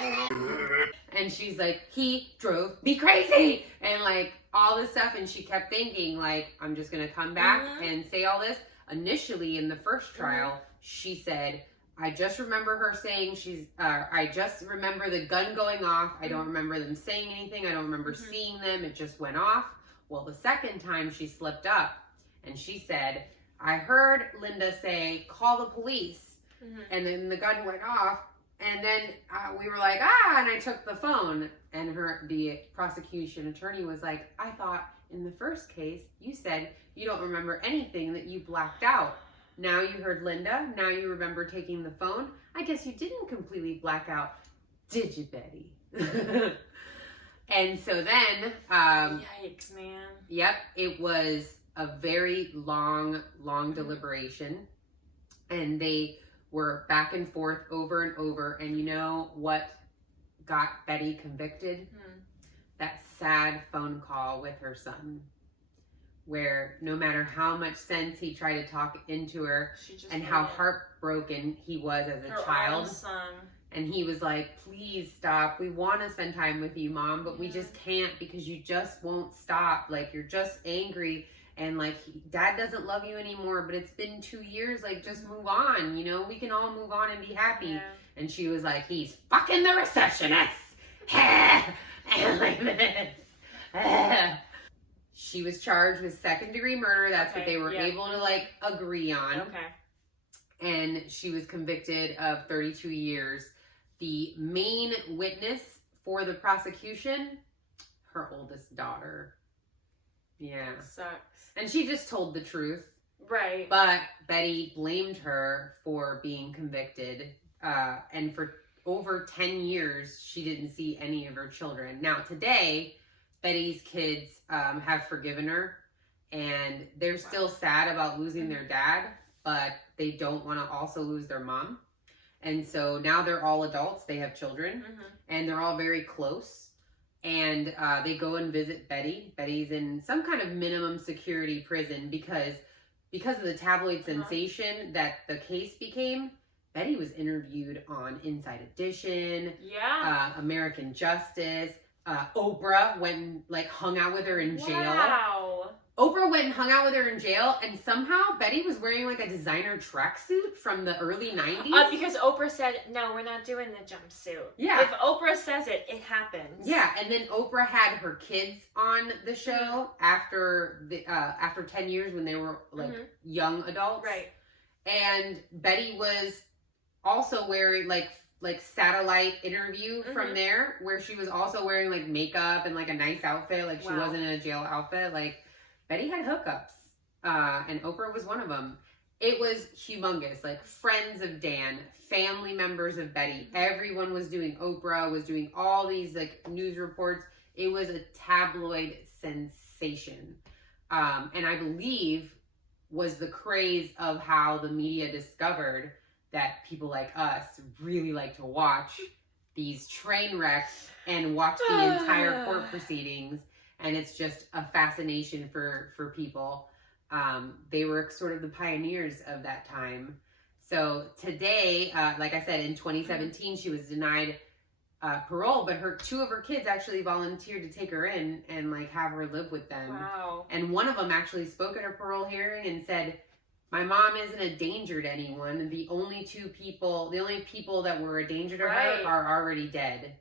and like. And she's like, he drove me crazy and like all this stuff. And she kept thinking, like, I'm just gonna come back and say all this. Initially, in the first trial, she said, I just remember her saying I just remember the gun going off. I don't remember them saying anything. I don't remember seeing them. It just went off. Well, the second time she slipped up and she said, I heard Linda say, call the police. And then the gun went off. And then we were like, and I took the phone. And the prosecution attorney was like, I thought in the first case, you said you don't remember anything, that you blacked out. Now you heard Linda. Now you remember taking the phone. I guess you didn't completely black out, did you, Betty? And so then... yikes, man. Yep, it was a very long deliberation. And they were back and forth over and over. And you know what got Betty convicted? That sad phone call with her son, where no matter how much sense he tried to talk into her and how heartbroken he was as a child. And he was like, please stop. We want to spend time with you, Mom, but we just can't because you just won't stop. Like, you're just angry. And like, Dad doesn't love you anymore, but it's been 2 years. Like, just move on. You know, we can all move on and be happy. Yeah. And she was like, he's fucking the receptionist. And like this. She was charged with second-degree murder. That's what they were able to, like, agree on. And she was convicted of 32 years. The main witness for the prosecution, her oldest daughter. Yeah. That sucks. And she just told the truth. Right. But Betty blamed her for being convicted and for over 10 years, she didn't see any of her children. Now, today, Betty's kids have forgiven her, and they're still sad about losing their dad, but they don't want to also lose their mom. And so now they're all adults. They have children, and they're all very close. And they go and visit Betty. Betty's in some kind of minimum security prison because of the tabloid sensation that the case became. Betty was interviewed on Inside Edition, American Justice. Oprah went and hung out with her in jail. Wow. Oprah went and hung out with her in jail, and somehow Betty was wearing a designer tracksuit from the early 90s. Because Oprah said, no, we're not doing the jumpsuit. Yeah. If Oprah says it, it happens. Yeah, and then Oprah had her kids on the show after 10 years when they were young adults. Right. And Betty was also wearing satellite interview from there, where she was also wearing makeup and a nice outfit. She wasn't in a jail outfit. Betty had hookups, and Oprah was one of them. It was humongous. Friends of Dan, family members of Betty, everyone was doing Oprah, was doing all these news reports. It was a tabloid sensation. And I believe was the craze of how the media discovered that people like us really like to watch these train wrecks and watch the entire court proceedings. And it's just a fascination for people. They were sort of the pioneers of that time. So today, like I said, in 2017, she was denied parole, but two of her kids actually volunteered to take her in and have her live with them. Wow. And one of them actually spoke at her parole hearing and said, my mom isn't a danger to anyone. The only people that were a danger to her are already dead.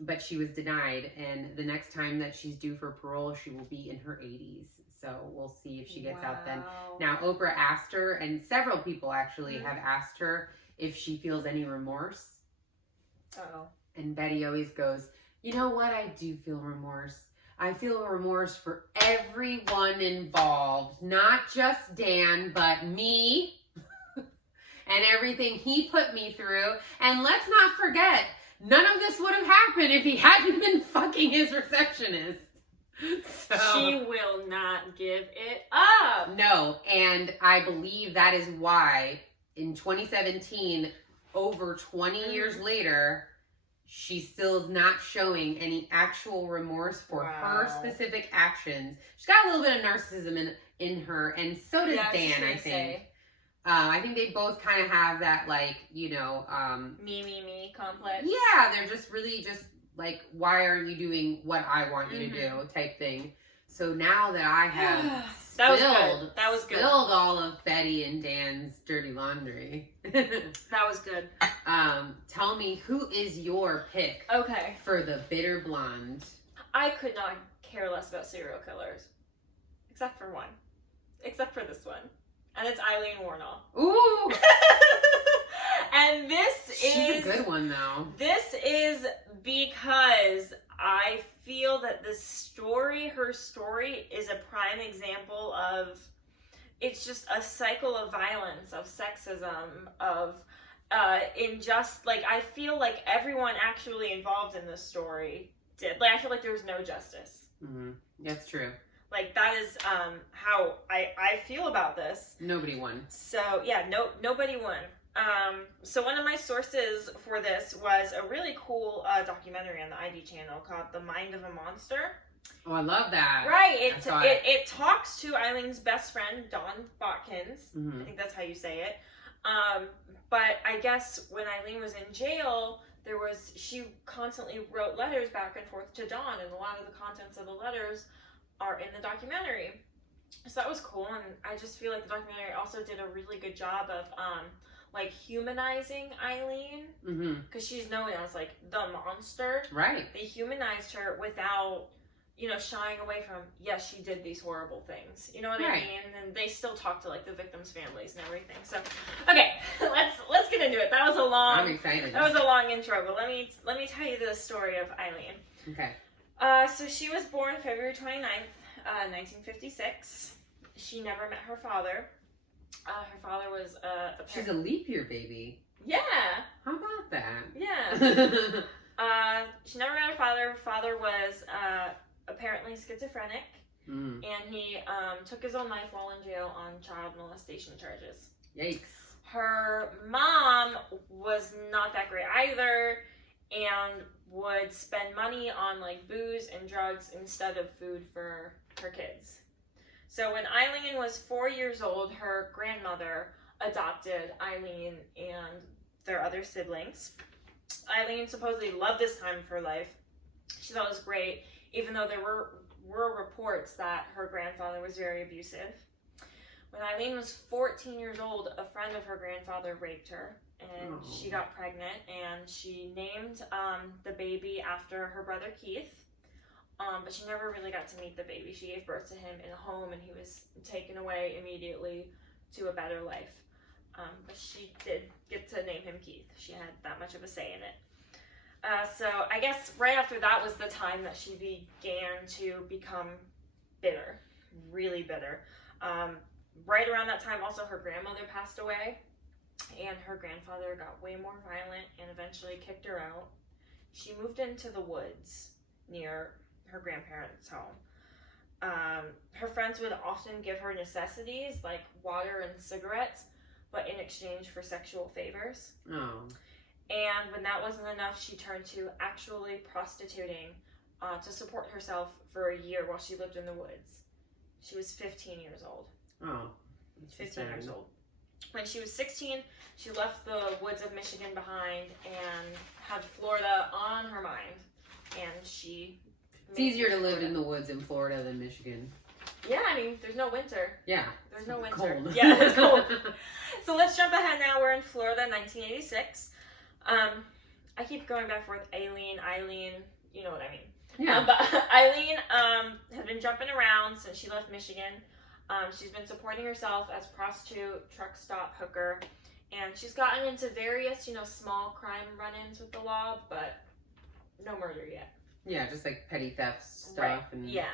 But she was denied, and the next time that she's due for parole, she will be in her 80s. So we'll see if she gets out then. Now, Oprah asked her, and several people actually have asked her if she feels any remorse. And Betty always goes, you know what? I do feel remorse. I feel remorse for everyone involved, not just Dan, but me and everything he put me through. And let's not forget, none of this would have happened if he hadn't been fucking his receptionist. So, she will not give it up. No, and I believe that is why in 2017, over 20 years later, she still is not showing any actual remorse for her specific actions. She's got a little bit of narcissism in her, and so does Dan, I think. I think they both kind of have that, me complex. Yeah, they're just really why aren't you doing what I want you to do type thing. So now that I have spilled all of Betty and Dan's dirty laundry. That was good. Tell me, who is your pick for the bitter blonde? I could not care less about serial killers. Except for one. Except for this one. And it's Aileen Wuornos. Ooh! And she's a good one, though. This is because I feel that her story is a prime example of, it's just a cycle of violence, of sexism, of I feel like everyone actually involved in this story did. I feel like there was no justice. Mm-hmm. That's true. That is how I feel about this. Nobody won. So, yeah, nobody won. So one of my sources for this was a really cool documentary on the ID channel called The Mind of a Monster. Oh, I love that. Right. It talks to Eileen's best friend, Dawn Botkins. Mm-hmm. I think that's how you say it. But I guess when Aileen was in jail, she constantly wrote letters back and forth to Dawn, and a lot of the contents of the letters are in the documentary. So that was cool, and I just feel like the documentary also did a really good job of humanizing Aileen, because she's known as the monster. Right. They humanized her without shying away from, yes, she did these horrible things. You know what I mean? And they still talk to the victims' families and everything. So, okay, let's get into it. That was a long. I'm excited. That was a long intro, but let me tell you the story of Aileen. Okay. So she was born February 29th, 1956. She never met her father. Her father was she's a leap year baby. Yeah. How about that? Yeah. She never met her father. Her father was apparently schizophrenic, and he took his own life while in jail on child molestation charges. Yikes. Her mom was not that great either, and would spend money on like booze and drugs instead of food for her kids. So when Aileen was 4 years old, her grandmother adopted Aileen and their other siblings. Aileen supposedly loved this time of her life. She thought it was great, even though there were reports that her grandfather was very abusive. When Aileen was 14 years old, a friend of her grandfather raped her, and she got pregnant, and she named the baby after her brother Keith, but she never really got to meet the baby. She gave birth to him in a home, and he was taken away immediately to a better life. But she did get to name him Keith. She had that much of a say in it. So I guess right after that was the time that she began to become bitter, really bitter. Right around that time, also, her grandmother passed away, and her grandfather got way more violent and eventually kicked her out. She moved into the woods near her grandparents' home. Her friends would often give her necessities like water and cigarettes, but in exchange for sexual favors. Oh. And when that wasn't enough, she turned to actually prostituting to support herself for a year while she lived in the woods. She was 15 years old. Oh. 15 years old. When she was 16, she left the woods of Michigan behind and had Florida on her mind. And she... It's easier to live in the woods in Florida than Michigan. Yeah, I mean, there's no winter. Yeah. There's no winter. Cold. Yeah, it's cold. So let's jump ahead now. We're in Florida, 1986. I keep going back and forth. Aileen, you know what I mean. Yeah. But Aileen has been jumping around since she left Michigan. She's been supporting herself as prostitute, truck stop hooker, and she's gotten into various, small crime run-ins with the law, but no murder yet. Yeah, just like petty theft stuff. Right. And Yeah.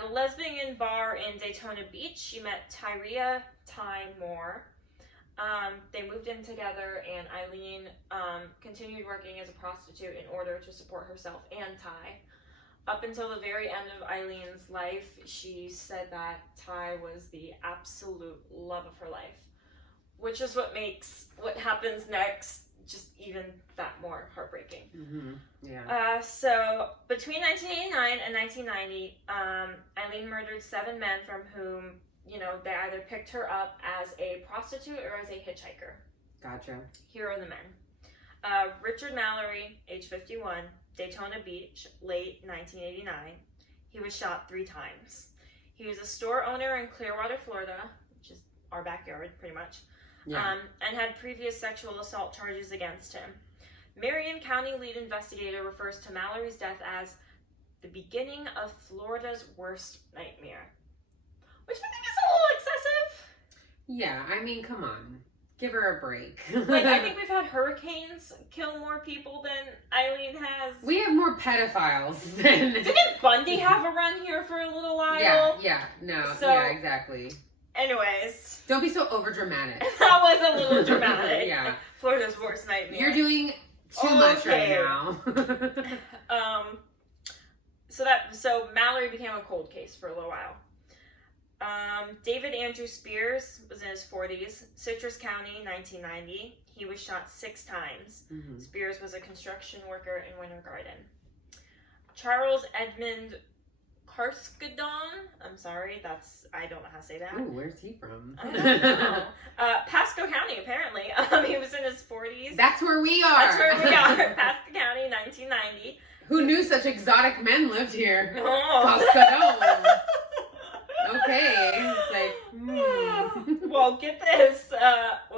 The lesbian bar in Daytona Beach, she met Tyria Ty Moore. They moved in together, and Aileen continued working as a prostitute in order to support herself and Ty. Up until the very end of Eileen's life, she said that Ty was the absolute love of her life, which is what makes what happens next just even that more heartbreaking. Mm-hmm. Yeah. So between 1989 and 1990, Aileen murdered 7 men from whom, they either picked her up as a prostitute or as a hitchhiker. Gotcha. Here are the men. Richard Mallory, age 51, Daytona Beach, late 1989. He was shot 3 times. He was a store owner in Clearwater, Florida, which is our backyard, pretty much. Yeah. And had previous sexual assault charges against him. Marion County lead investigator refers to Mallory's death as the beginning of Florida's worst nightmare, which I think is a little excessive. Yeah, I mean, come on. Give her a break. I think we've had hurricanes kill more people than Aileen has. We have more pedophiles than... Didn't Bundy have a run here for a little while? Yeah, exactly. Anyways. Don't be so overdramatic. That was a little dramatic. Yeah. Florida's worst nightmare. You're doing too much right now. So Mallory became a cold case for a little while. David Andrew Spears was in his 40s, Citrus County, 1990. He was shot 6 times. Mm-hmm. Spears was a construction worker in Winter Garden. Charles Edmund Karskadon, I'm sorry, I don't know how to say that. Ooh, where's he from? I don't know. Pasco County, apparently. He was in his 40s. That's where we are. That's where we are. Pasco County, 1990. Who knew such exotic men lived here? Oh. Pascadon. Okay. It's like, Well, get this.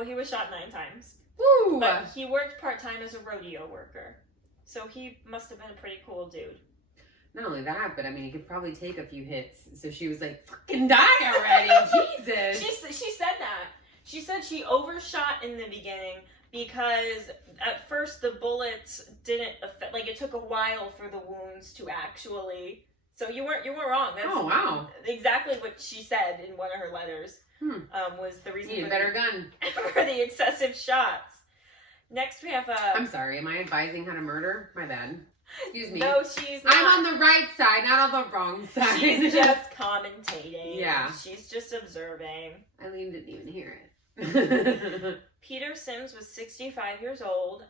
He was shot 9 times. Woo. But he worked part-time as a rodeo worker. So he must have been a pretty cool dude. Not only that, but I mean, he could probably take a few hits. So she was like, fucking die already. Jesus. She said that. She said she overshot in the beginning because at first the bullets didn't affect, it took a while for the wounds to actually... So you weren't wrong. That's wow. Exactly what she said in one of her letters. Was the reason Need a better gun. for the excessive shots. Next we have I'm sorry, am I advising how to murder? My bad. Excuse me. No, she's not. I'm on the right side, not on the wrong side. She's just commentating. Yeah. She's just observing. Aileen didn't even hear it. Peter Sims was 65 years old,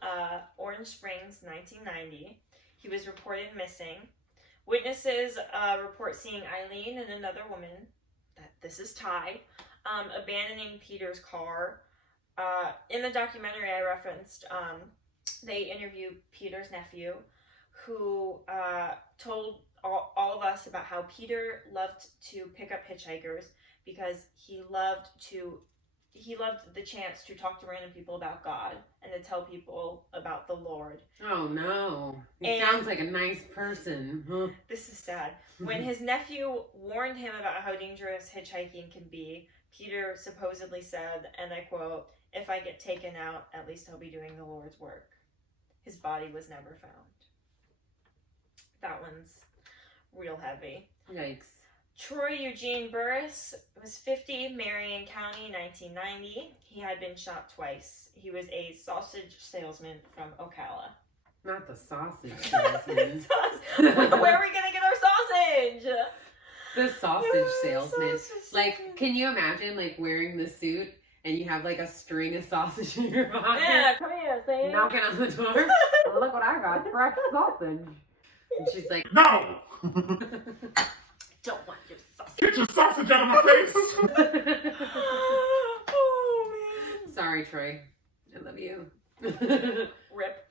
Orange Springs, 1990. He was reported missing. Witnesses report seeing Aileen and another woman, this is Ty, abandoning Peter's car. In the documentary I referenced, they interviewed Peter's nephew, who told all of us about how Peter loved to pick up hitchhikers because he loved the chance to talk to random people about God and to tell people about the Lord. Oh no. He sounds like a nice person. This is sad. When his nephew warned him about how dangerous hitchhiking can be, Peter supposedly said, and I quote, "If I get taken out, at least I'll be doing the Lord's work." His body was never found. That one's real heavy. Yikes. Troy Eugene Burris was 50, Marion County, 1990. He had been shot twice. He was a sausage salesman from Ocala. Not the sausage salesman. Where are we going to get our sausage? The sausage salesman. Like, can you imagine, like, wearing the suit and you have, like, a string of sausage in your pocket? Yeah, come here, say knocking on the door. Look what I got, fresh sausage. And she's like, No! Don't want your sausage. Get your sausage out of my face! Oh, man. sorry, Troy. I love you. Rip.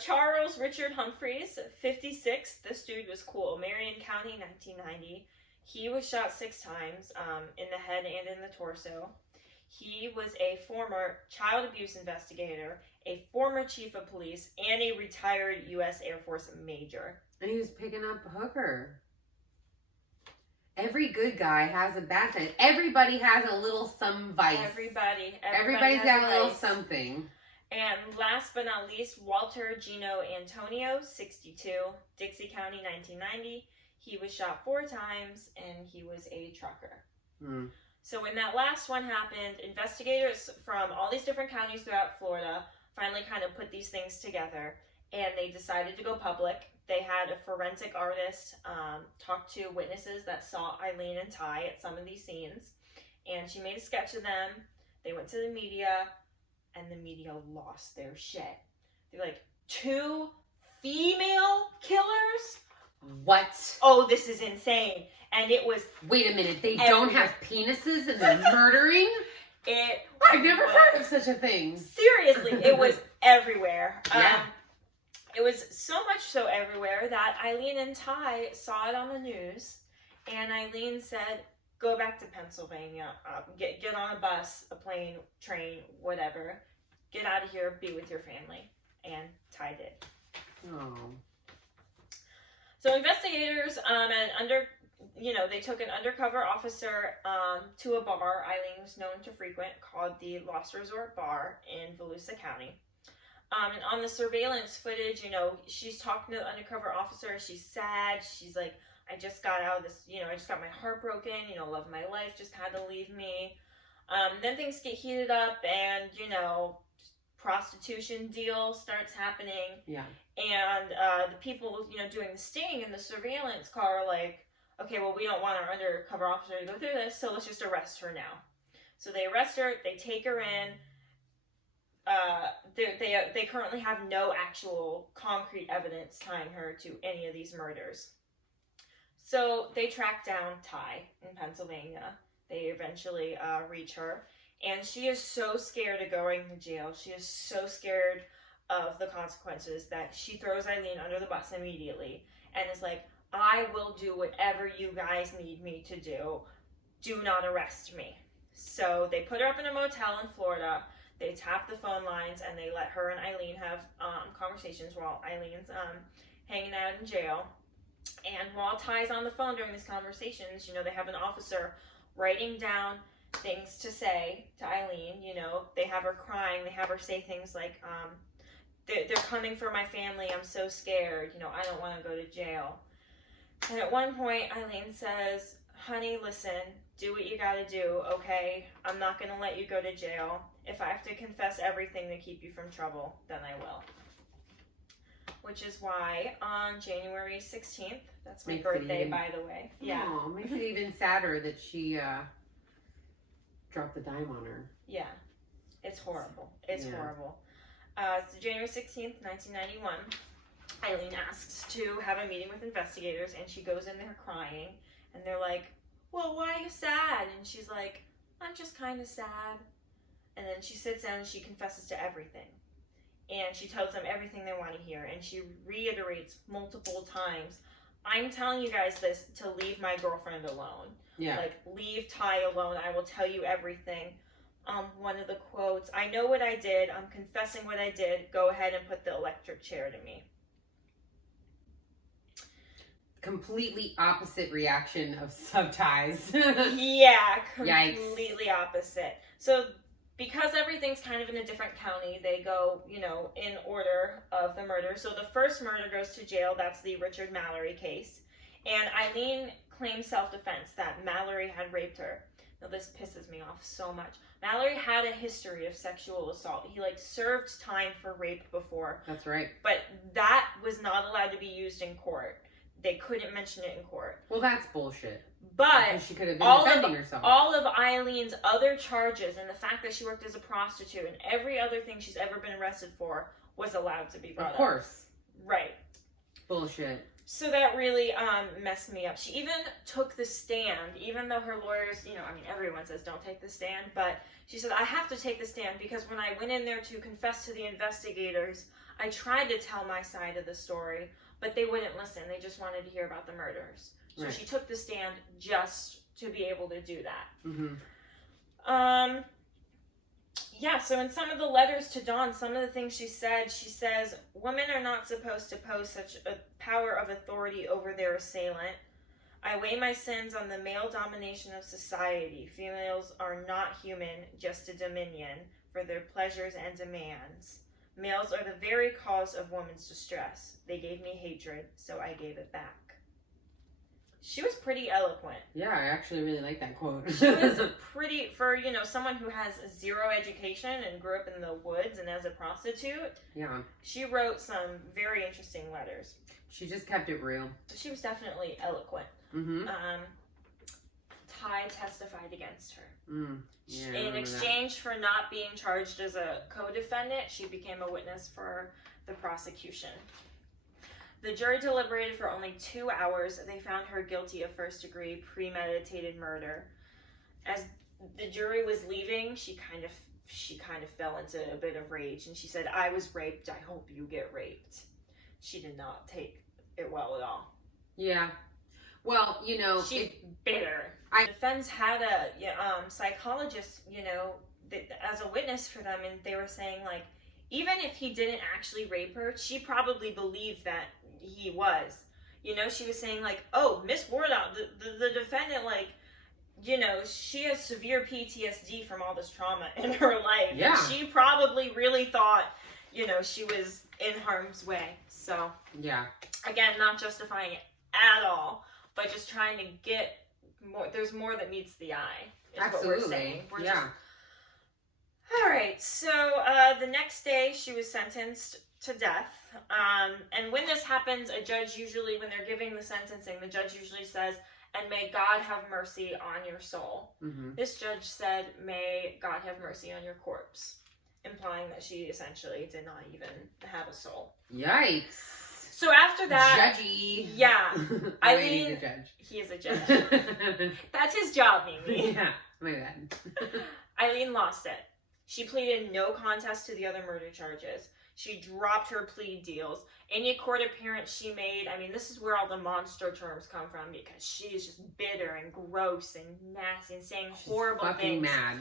Charles Richard Humphreys, 56. This dude was cool. Marion County, 1990. He was shot 6 times in the head and in the torso. He was a former child abuse investigator, a former chief of police, and a retired U.S. Air Force major. And he was picking up a hooker. Every good guy has a bad side. Everybody has a little some vice. Everybody's got a little vice. something. And last but not least, Walter Gino Antonio, 62, Dixie County, 1990. He was shot 4 times, and he was a trucker. Hmm. So when that last one happened, investigators from all these different counties throughout Florida finally kind of put these things together, and they decided to go public. They had a forensic artist talk to witnesses that saw Aileen and Ty at some of these scenes, and she made a sketch of them. They went to the media, and the media lost their shit. They're like, 2 female killers? What? Oh, this is insane. And it was... Wait a minute, they don't have penises and they're murdering? I've never heard of such a thing. Seriously, it was everywhere. Yeah. It was so much so everywhere that Aileen and Ty saw it on the news, and Aileen said, go back to Pennsylvania, get on a bus, a plane, train, whatever, get out of here, be with your family. And Ty did. Oh. So investigators they took an undercover officer to a bar Aileen was known to frequent called the Lost Resort Bar in Volusia County. And on the surveillance footage, she's talking to the undercover officer. She's sad. She's like, I just got out of this, I just got my heart broken. Love of my life just had to leave me. Then things get heated up and, prostitution deal starts happening. Yeah. And the people, doing the sting in the surveillance car are like, okay, well, we don't want our undercover officer to go through this, so let's just arrest her now. So they arrest her. They take her in. They currently have no actual concrete evidence tying her to any of these murders. So they track down Ty in Pennsylvania. They eventually reach her, and she is so scared of going to jail. She is so scared of the consequences that she throws Aileen under the bus immediately and is like, I will do whatever you guys need me to do. Do not arrest me. So they put her up in a motel in Florida. They tap the phone lines, and they let her and Aileen have conversations while Aileen's hanging out in jail. And while Ty's on the phone during these conversations, they have an officer writing down things to say to Aileen. They have her crying. They have her say things like, they're coming for my family. I'm so scared. I don't want to go to jail. And at one point, Aileen says, honey, listen, do what you gotta do, okay? I'm not gonna let you go to jail. If I have to confess everything to keep you from trouble, then I will. Which is why on January 16th, that's my birthday, by the way. Yeah. Oh, makes it even sadder that she dropped the dime on her. Yeah. It's horrible. It's horrible. So January 16th, 1991, Aileen asks to have a meeting with investigators, and she goes in there crying, and they're like, well, why are you sad? And she's like, I'm just kind of sad. And then she sits down and she confesses to everything. And she tells them everything they want to hear. And she reiterates multiple times, I'm telling you guys this to leave my girlfriend alone. Yeah. Like, leave Ty alone. I will tell you everything. One of the quotes, I know what I did. I'm confessing what I did. Go ahead and put the electric chair to me. Completely opposite reaction of Ties. Yeah, completely opposite. So because everything's kind of in a different county, they go, in order of the murder. So the first murder goes to jail. That's the Richard Mallory case. And Aileen claims self-defense that Mallory had raped her. Now this pisses me off so much. Mallory had a history of sexual assault. He served time for rape before. That's right. But that was not allowed to be used in court. They couldn't mention it in court. Well, that's bullshit. But because she could have been defending herself. All of Eileen's other charges and the fact that she worked as a prostitute and every other thing she's ever been arrested for was allowed to be brought up. Of course. Right. Bullshit. So that really messed me up. She even took the stand, even though her lawyers, everyone says don't take the stand, but she said, I have to take the stand because when I went in there to confess to the investigators, I tried to tell my side of the story, but they wouldn't listen. They just wanted to hear about the murders. So she took the stand just to be able to do that. Mm-hmm. Yeah, so in some of the letters to Dawn, some of the things she says, women are not supposed to pose such a power of authority over their assailant. I weigh my sins on the male domination of society. Females are not human, just a dominion for their pleasures and demands. Males are the very cause of woman's distress. They gave me hatred, so I gave it back. She was pretty eloquent. Yeah, I actually really like that quote. She was pretty, for, someone who has zero education and grew up in the woods and as a prostitute. Yeah. She wrote some very interesting letters. She just kept it real. She was definitely eloquent. Mm-hmm. Ty testified against her. Yeah, in exchange for not being charged as a co-defendant, she became a witness for the prosecution. The jury deliberated for only 2 hours. They found her guilty of first-degree premeditated murder. As the jury was leaving, she kind of fell into a bit of rage, and she said, I was raped. I hope you get raped. She did not take it well at all. Yeah. Well, she's bitter. The defense had a psychologist, as a witness for them, and they were saying, even if he didn't actually rape her, she probably believed that he was. She was saying, oh, Miss Wuornos, the defendant, she has severe PTSD from all this trauma in her life. Yeah. And she probably really thought, she was in harm's way. So, yeah. Again, not justifying it at all, but just trying to get more. There's more that meets the eye. Absolutely. What we're saying. Yeah. All right. So the next day, she was sentenced to death. And when this happens, a judge usually, when they're giving the sentencing, the judge usually says, and may God have mercy on your soul. Mm-hmm. This judge said, may God have mercy on your corpse, implying that she essentially did not even have a soul. Yikes. So after that, judgy. Yeah, Aileen is a judge. He is a judge. That's his job, Mimi. Yeah, my bad. Aileen lost it. She pleaded no contest to the other murder charges. She dropped her plea deals. Any court appearance she made, this is where all the monster terms come from, because she is just bitter and gross and nasty and saying horrible things. She's fucking mad.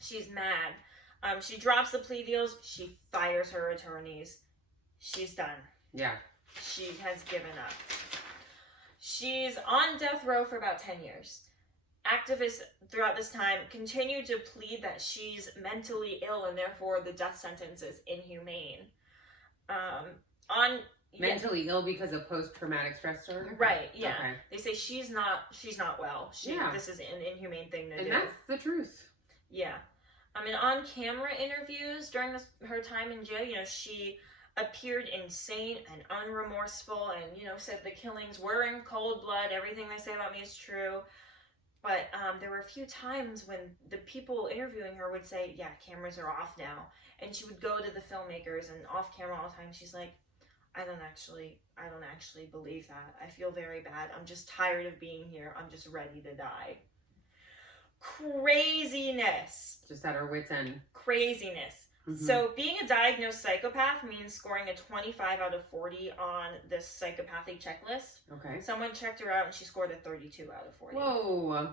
She's mad. She drops the plea deals. She fires her attorneys. She's done. Yeah. She has given up. She's on death row for about 10 years. Activists throughout this time continue to plead that she's mentally ill and therefore the death sentence is inhumane. Mentally ill because of post-traumatic stress disorder? Right, yeah. Okay. They say she's not well. This is an inhumane thing to do. And that's the truth. Yeah. I mean, on camera interviews during her time in jail, she appeared insane and unremorseful and, said the killings were in cold blood. Everything they say about me is true. But there were a few times when the people interviewing her would say, yeah, cameras are off now. And she would go to the filmmakers and off camera all the time. She's like, I don't actually believe that. I feel very bad. I'm just tired of being here. I'm just ready to die. Craziness. Just at our wit's end. Craziness. Mm-hmm. So being a diagnosed psychopath means scoring a 25 out of 40 on this psychopathic checklist. Okay. Someone checked her out and she scored a 32 out of 40. Whoa.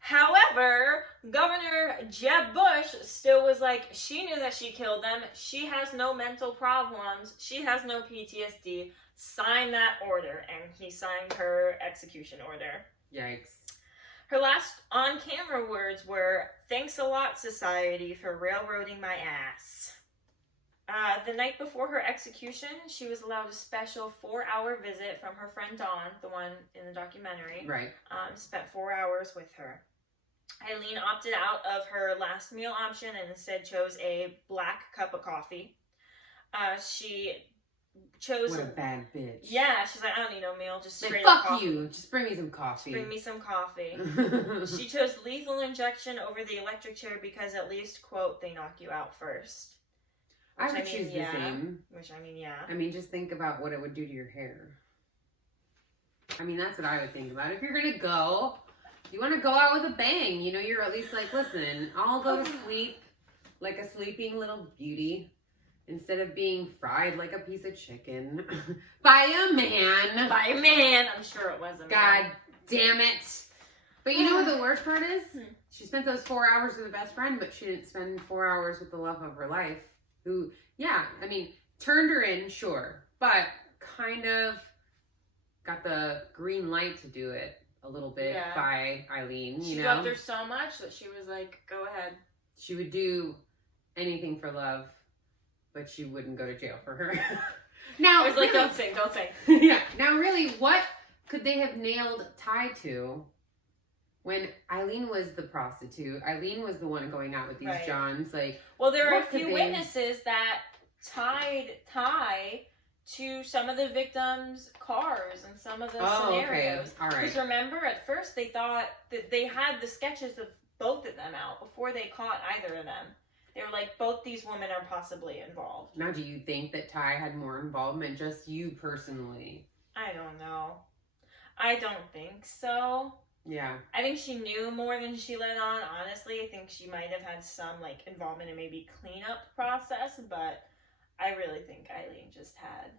However, Governor Jeb Bush still was like, she knew that she killed them. She has no mental problems. She has no PTSD. Sign that order. And he signed her execution order. Yikes. Her last on-camera words were, "Thanks a lot, society, for railroading my ass." The night before her execution, she was allowed a special 4-hour visit from her friend Dawn, the one in the documentary. Right. Spent 4 hours with her. Aileen opted out of her last meal option and instead chose a black cup of coffee. She chose... What a bad bitch. Yeah, she's like, I don't need no meal, just straight fuck up coffee. you, just bring me some coffee. Bring me some coffee. She chose lethal injection over the electric chair because at least, quote, they knock you out first. I would choose the same. Which, I mean, yeah. I mean, just think about what it would do to your hair. I mean, that's what I would think about. If you're going to go, you want to go out with a bang. You're at least like, listen, I'll go to sleep like a sleeping little beauty instead of being fried like a piece of chicken by a man. By a man. I'm sure it was a man. God damn it. But you know what the worst part is? She spent those 4 hours with a best friend, but she didn't spend 4 hours with the love of her life. Who, yeah, I mean, turned her in, sure, but kind of got the green light to do it a little bit by Aileen, She loved her so much that she was like, go ahead. She would do anything for love, but she wouldn't go to jail for her. Now, I was like, don't sing. Yeah. Now, really, what could they have nailed Ty to when Aileen was the prostitute? Aileen was the one going out with these Johns. Like, well, there are a few witnesses that tied Ty to some of the victims' cars and some of the scenarios. Okay. All right. Because remember, at first they thought that they had the sketches of both of them out before they caught either of them. They were like, both these women are possibly involved. Now, do you think that Ty had more involvement, just you personally? I don't know. I don't think so. Yeah. I think she knew more than she let on, honestly. I think she might have had some, like, involvement in maybe cleanup process, but I really think Aileen just had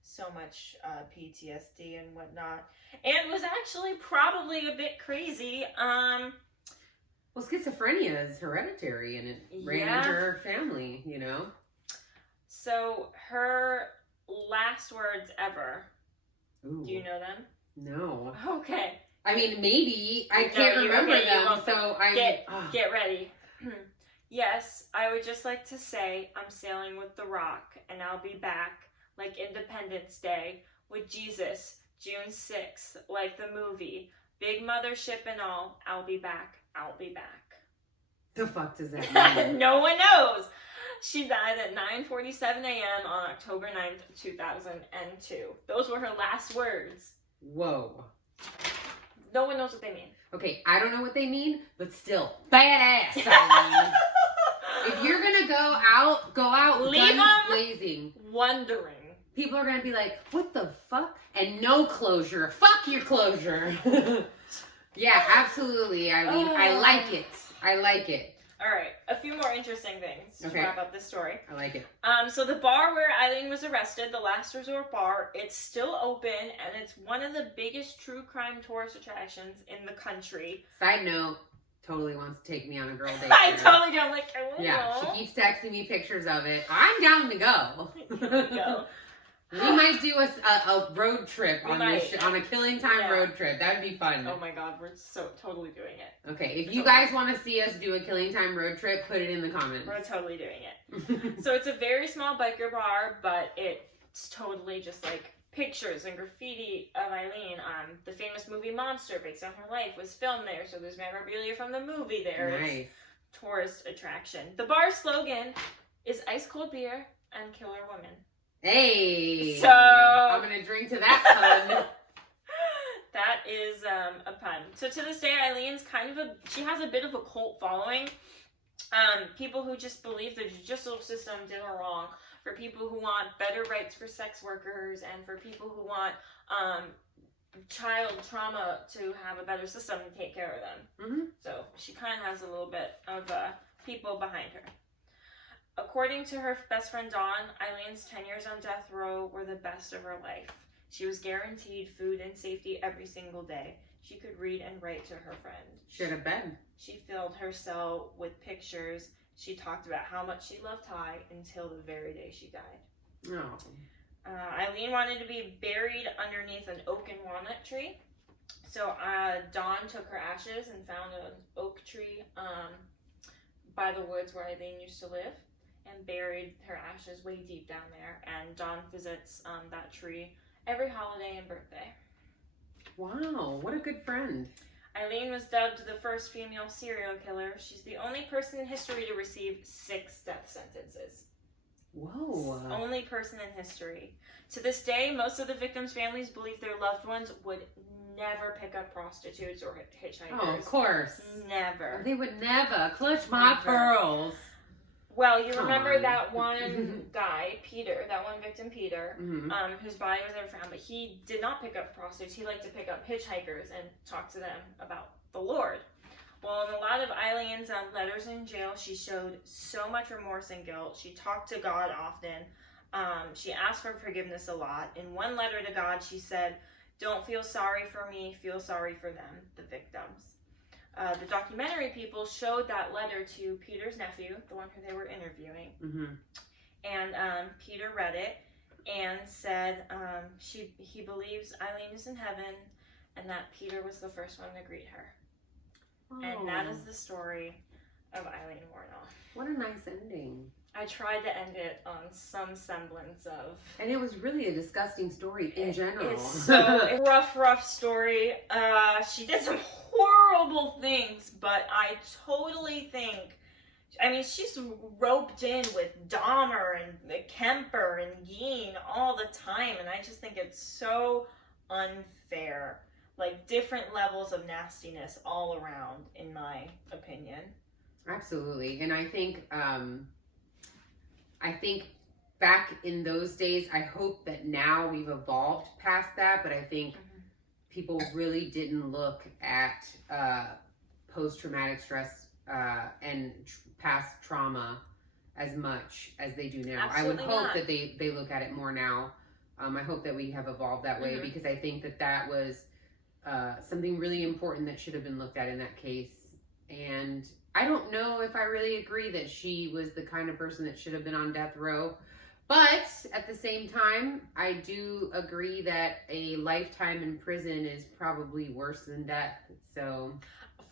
so much PTSD and whatnot. And was actually probably a bit crazy. Well, schizophrenia is hereditary, and it ran in her family, So, her last words ever. Ooh. Do you know them? No. Okay. I mean, maybe. I can't remember them, so Get ready. Yes, I would just like to say I'm sailing with the Rock, and I'll be back like Independence Day with Jesus, June 6th, like the movie. Big mothership and all, I'll be back. I'll be back. The fuck does that mean? No one knows. She died at 9:47 a.m. on October 9th, 2002. Those were her last words. Whoa. No one knows what they mean. Okay, I don't know what they mean, but still, badass, Aileen. If you're gonna go out, leave guns blazing. Wondering. People are gonna be like, what the fuck? And no closure. Fuck your closure. Yeah, absolutely, Aileen. I like it. All right, a few more interesting things to wrap up this story. I like it. So the bar where Aileen was arrested, the Last Resort Bar, it's still open, and it's one of the biggest true crime tourist attractions in the country. Side note, totally wants to take me on a girl date. I totally do. I'm like, I want to Yeah, go. she keeps texting me pictures of it. I'm down to go. We might do a road trip on a Killing Time road trip. That'd be fun. Oh my god, we're so totally doing it. Okay, if you guys want to see us do a Killing Time road trip, put it in the comments. We're totally doing it. So it's a very small biker bar, but it it's totally just like pictures and graffiti of Aileen. The famous movie Monster, based on her life, was filmed there, so there's memorabilia from the movie there. Nice. It's tourist attraction. The bar slogan is ice cold beer and killer women. Hey! So I'm gonna drink to that pun. That is a pun. So to this day, Eileen's she has a bit of a cult following. People who just believe the judicial system did her wrong. For people who want better rights for sex workers, and for people who want child trauma to have a better system to take care of them. Mm-hmm. So she kind of has a little bit of people behind her. According to her best friend Dawn, Eileen's 10 years on death row were the best of her life. She was guaranteed food and safety every single day. She could read and write to her friend. Should have been. She filled her cell with pictures. She talked about how much she loved Ty until the very day she died. Oh. Aileen wanted to be buried underneath an oak and walnut tree. So Dawn took her ashes and found an oak tree by the woods where Aileen used to live, and buried her ashes way deep down there. And Dawn visits that tree every holiday and birthday. Wow, what a good friend. Aileen was dubbed the first female serial killer. She's the only person in history to receive 6 death sentences. Whoa. Only person in history. To this day, most of the victims' families believe their loved ones would never pick up prostitutes or hitchhikers. Oh, of course. Never. They would never clutch my pearls. Well, you remember that one guy, Peter, that one victim, Peter, Mm-hmm. whose body was never found, but he did not pick up prostitutes. He liked to pick up hitchhikers and talk to them about the Lord. Well, in a lot of Eileen's letters in jail, she showed so much remorse and guilt. She talked to God often. She asked for forgiveness a lot. In one letter to God, she said, "Don't feel sorry for me, feel sorry for them, the victims." The documentary people showed that letter to Peter's nephew, the one who they were interviewing. Mm-hmm. And Peter read it and said he believes Aileen is in heaven, and that Peter was the first one to greet her. Oh. And that is the story of Aileen Wuornos. What a nice ending. I tried to end it on some semblance of... And it was really a disgusting story in general. It's so a rough story. She did some horrible things, but I totally think... I mean, she's roped in with Dahmer and Kemper and Geen all the time, and I just think it's so unfair. Like, different levels of nastiness all around, in my opinion. Absolutely. And I think back in those days, I hope that now we've evolved past that, but I think people really didn't look at post-traumatic stress and past trauma as much as they do now. Absolutely I would hope not. that they look at it more now. I hope that we have evolved that way, because I think that was something really important that should have been looked at in that case. And I don't know if I really agree that she was the kind of person that should have been on death row. But at the same time, I do agree that a lifetime in prison is probably worse than death. So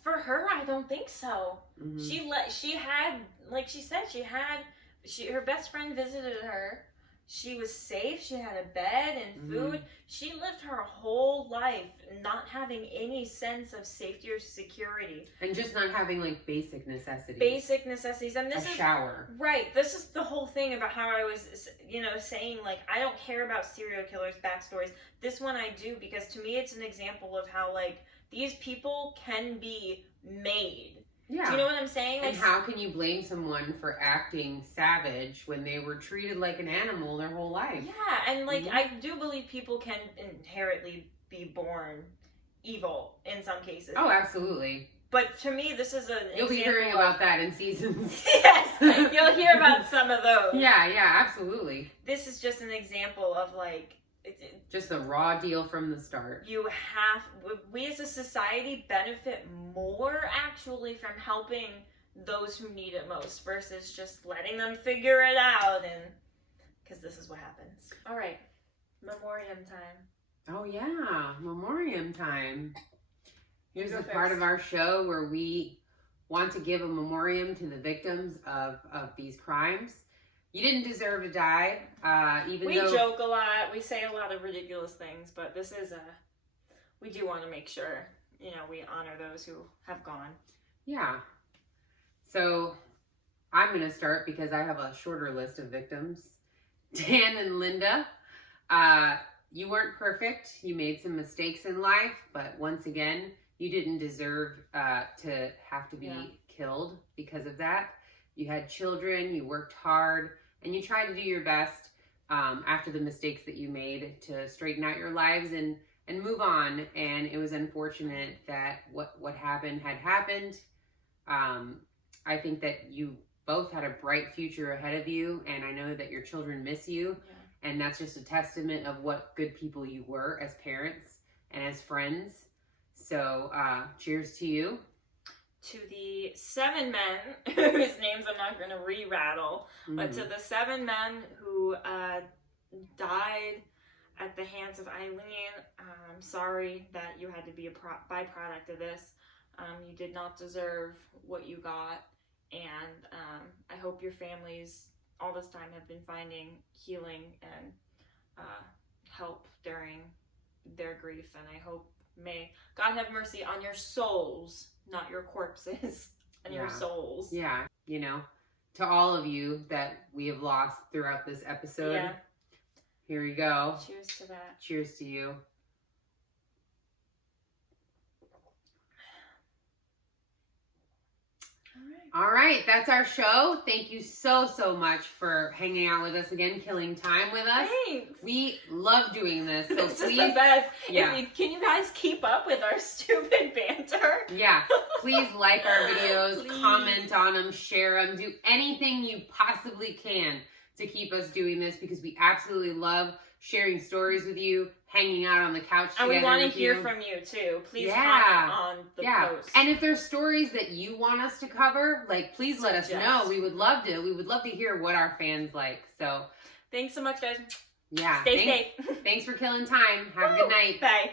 for her, I don't think so. mm-hmm. She had, like she said, her best friend visited her. She was safe. She had a bed and food. She lived her whole life not having any sense of safety or security. And just not having like basic necessities. And this a is shower. Right. This is the whole thing about how I was, saying, like, I don't care about serial killers' backstories. This one I do, because to me it's an example of how, like, these people can be made. Yeah. Do you know what I'm saying? And how can you blame someone for acting savage when they were treated like an animal their whole life? Yeah, and like I do believe people can inherently be born evil in some cases. Oh, absolutely. But to me, this is You'll be hearing about that in seasons. Yes, you'll hear about some of those. Yeah, absolutely. This is just an example of, like, just a raw deal from the start. We as a society benefit more actually from helping those who need it most versus just letting them figure it out, and because this is what happens. All right, memoriam time. Oh yeah, memoriam time. Here's the Go part first. of our show where we want to give a memoriam to the victims of these crimes. you didn't deserve to die. Even we though joke a lot, we say a lot of ridiculous things, but this is we do want to make sure, you know, we honor those who have gone. Yeah. So I'm going to start because I have a shorter list of victims. Dan and Linda, you weren't perfect. You made some mistakes in life, but once again, you didn't deserve to have to be killed because of that. You had children, you worked hard, and you tried to do your best after the mistakes that you made to straighten out your lives and move on. And it was unfortunate that what happened had happened. I think that you both had a bright future ahead of you, and I know that your children miss you. Yeah. And that's just a testament of what good people you were as parents and as friends. So cheers to you. To the 7 men, whose names I'm not going to re-rattle, but to the 7 men who died at the hands of Aileen, I'm sorry that you had to be a byproduct of this. You did not deserve what you got, and I hope your families all this time have been finding healing and help during their grief, and I hope may God have mercy on your souls, not your corpses, and your souls. Yeah, you know, to all of you that we have lost throughout this episode, here you go. Cheers to that. Cheers to you. All right, that's our show. Thank you so much for hanging out with us again, killing time with us. Thanks. We love doing this, so this please. Is the best. Yeah. Can you guys keep up with our stupid banter? Yeah. Please like our videos, Please. comment on them, share them, do anything you possibly can to keep us doing this because we absolutely love sharing stories with you, hanging out on the couch together. And we want to with hear you. from you too. Please comment on the post. And if there's stories that you want us to cover, like please let us know. We would love to. We would love to hear what our fans like. So thanks so much, guys. Yeah. Stay safe. Thanks for killing time. Have a good night. Bye.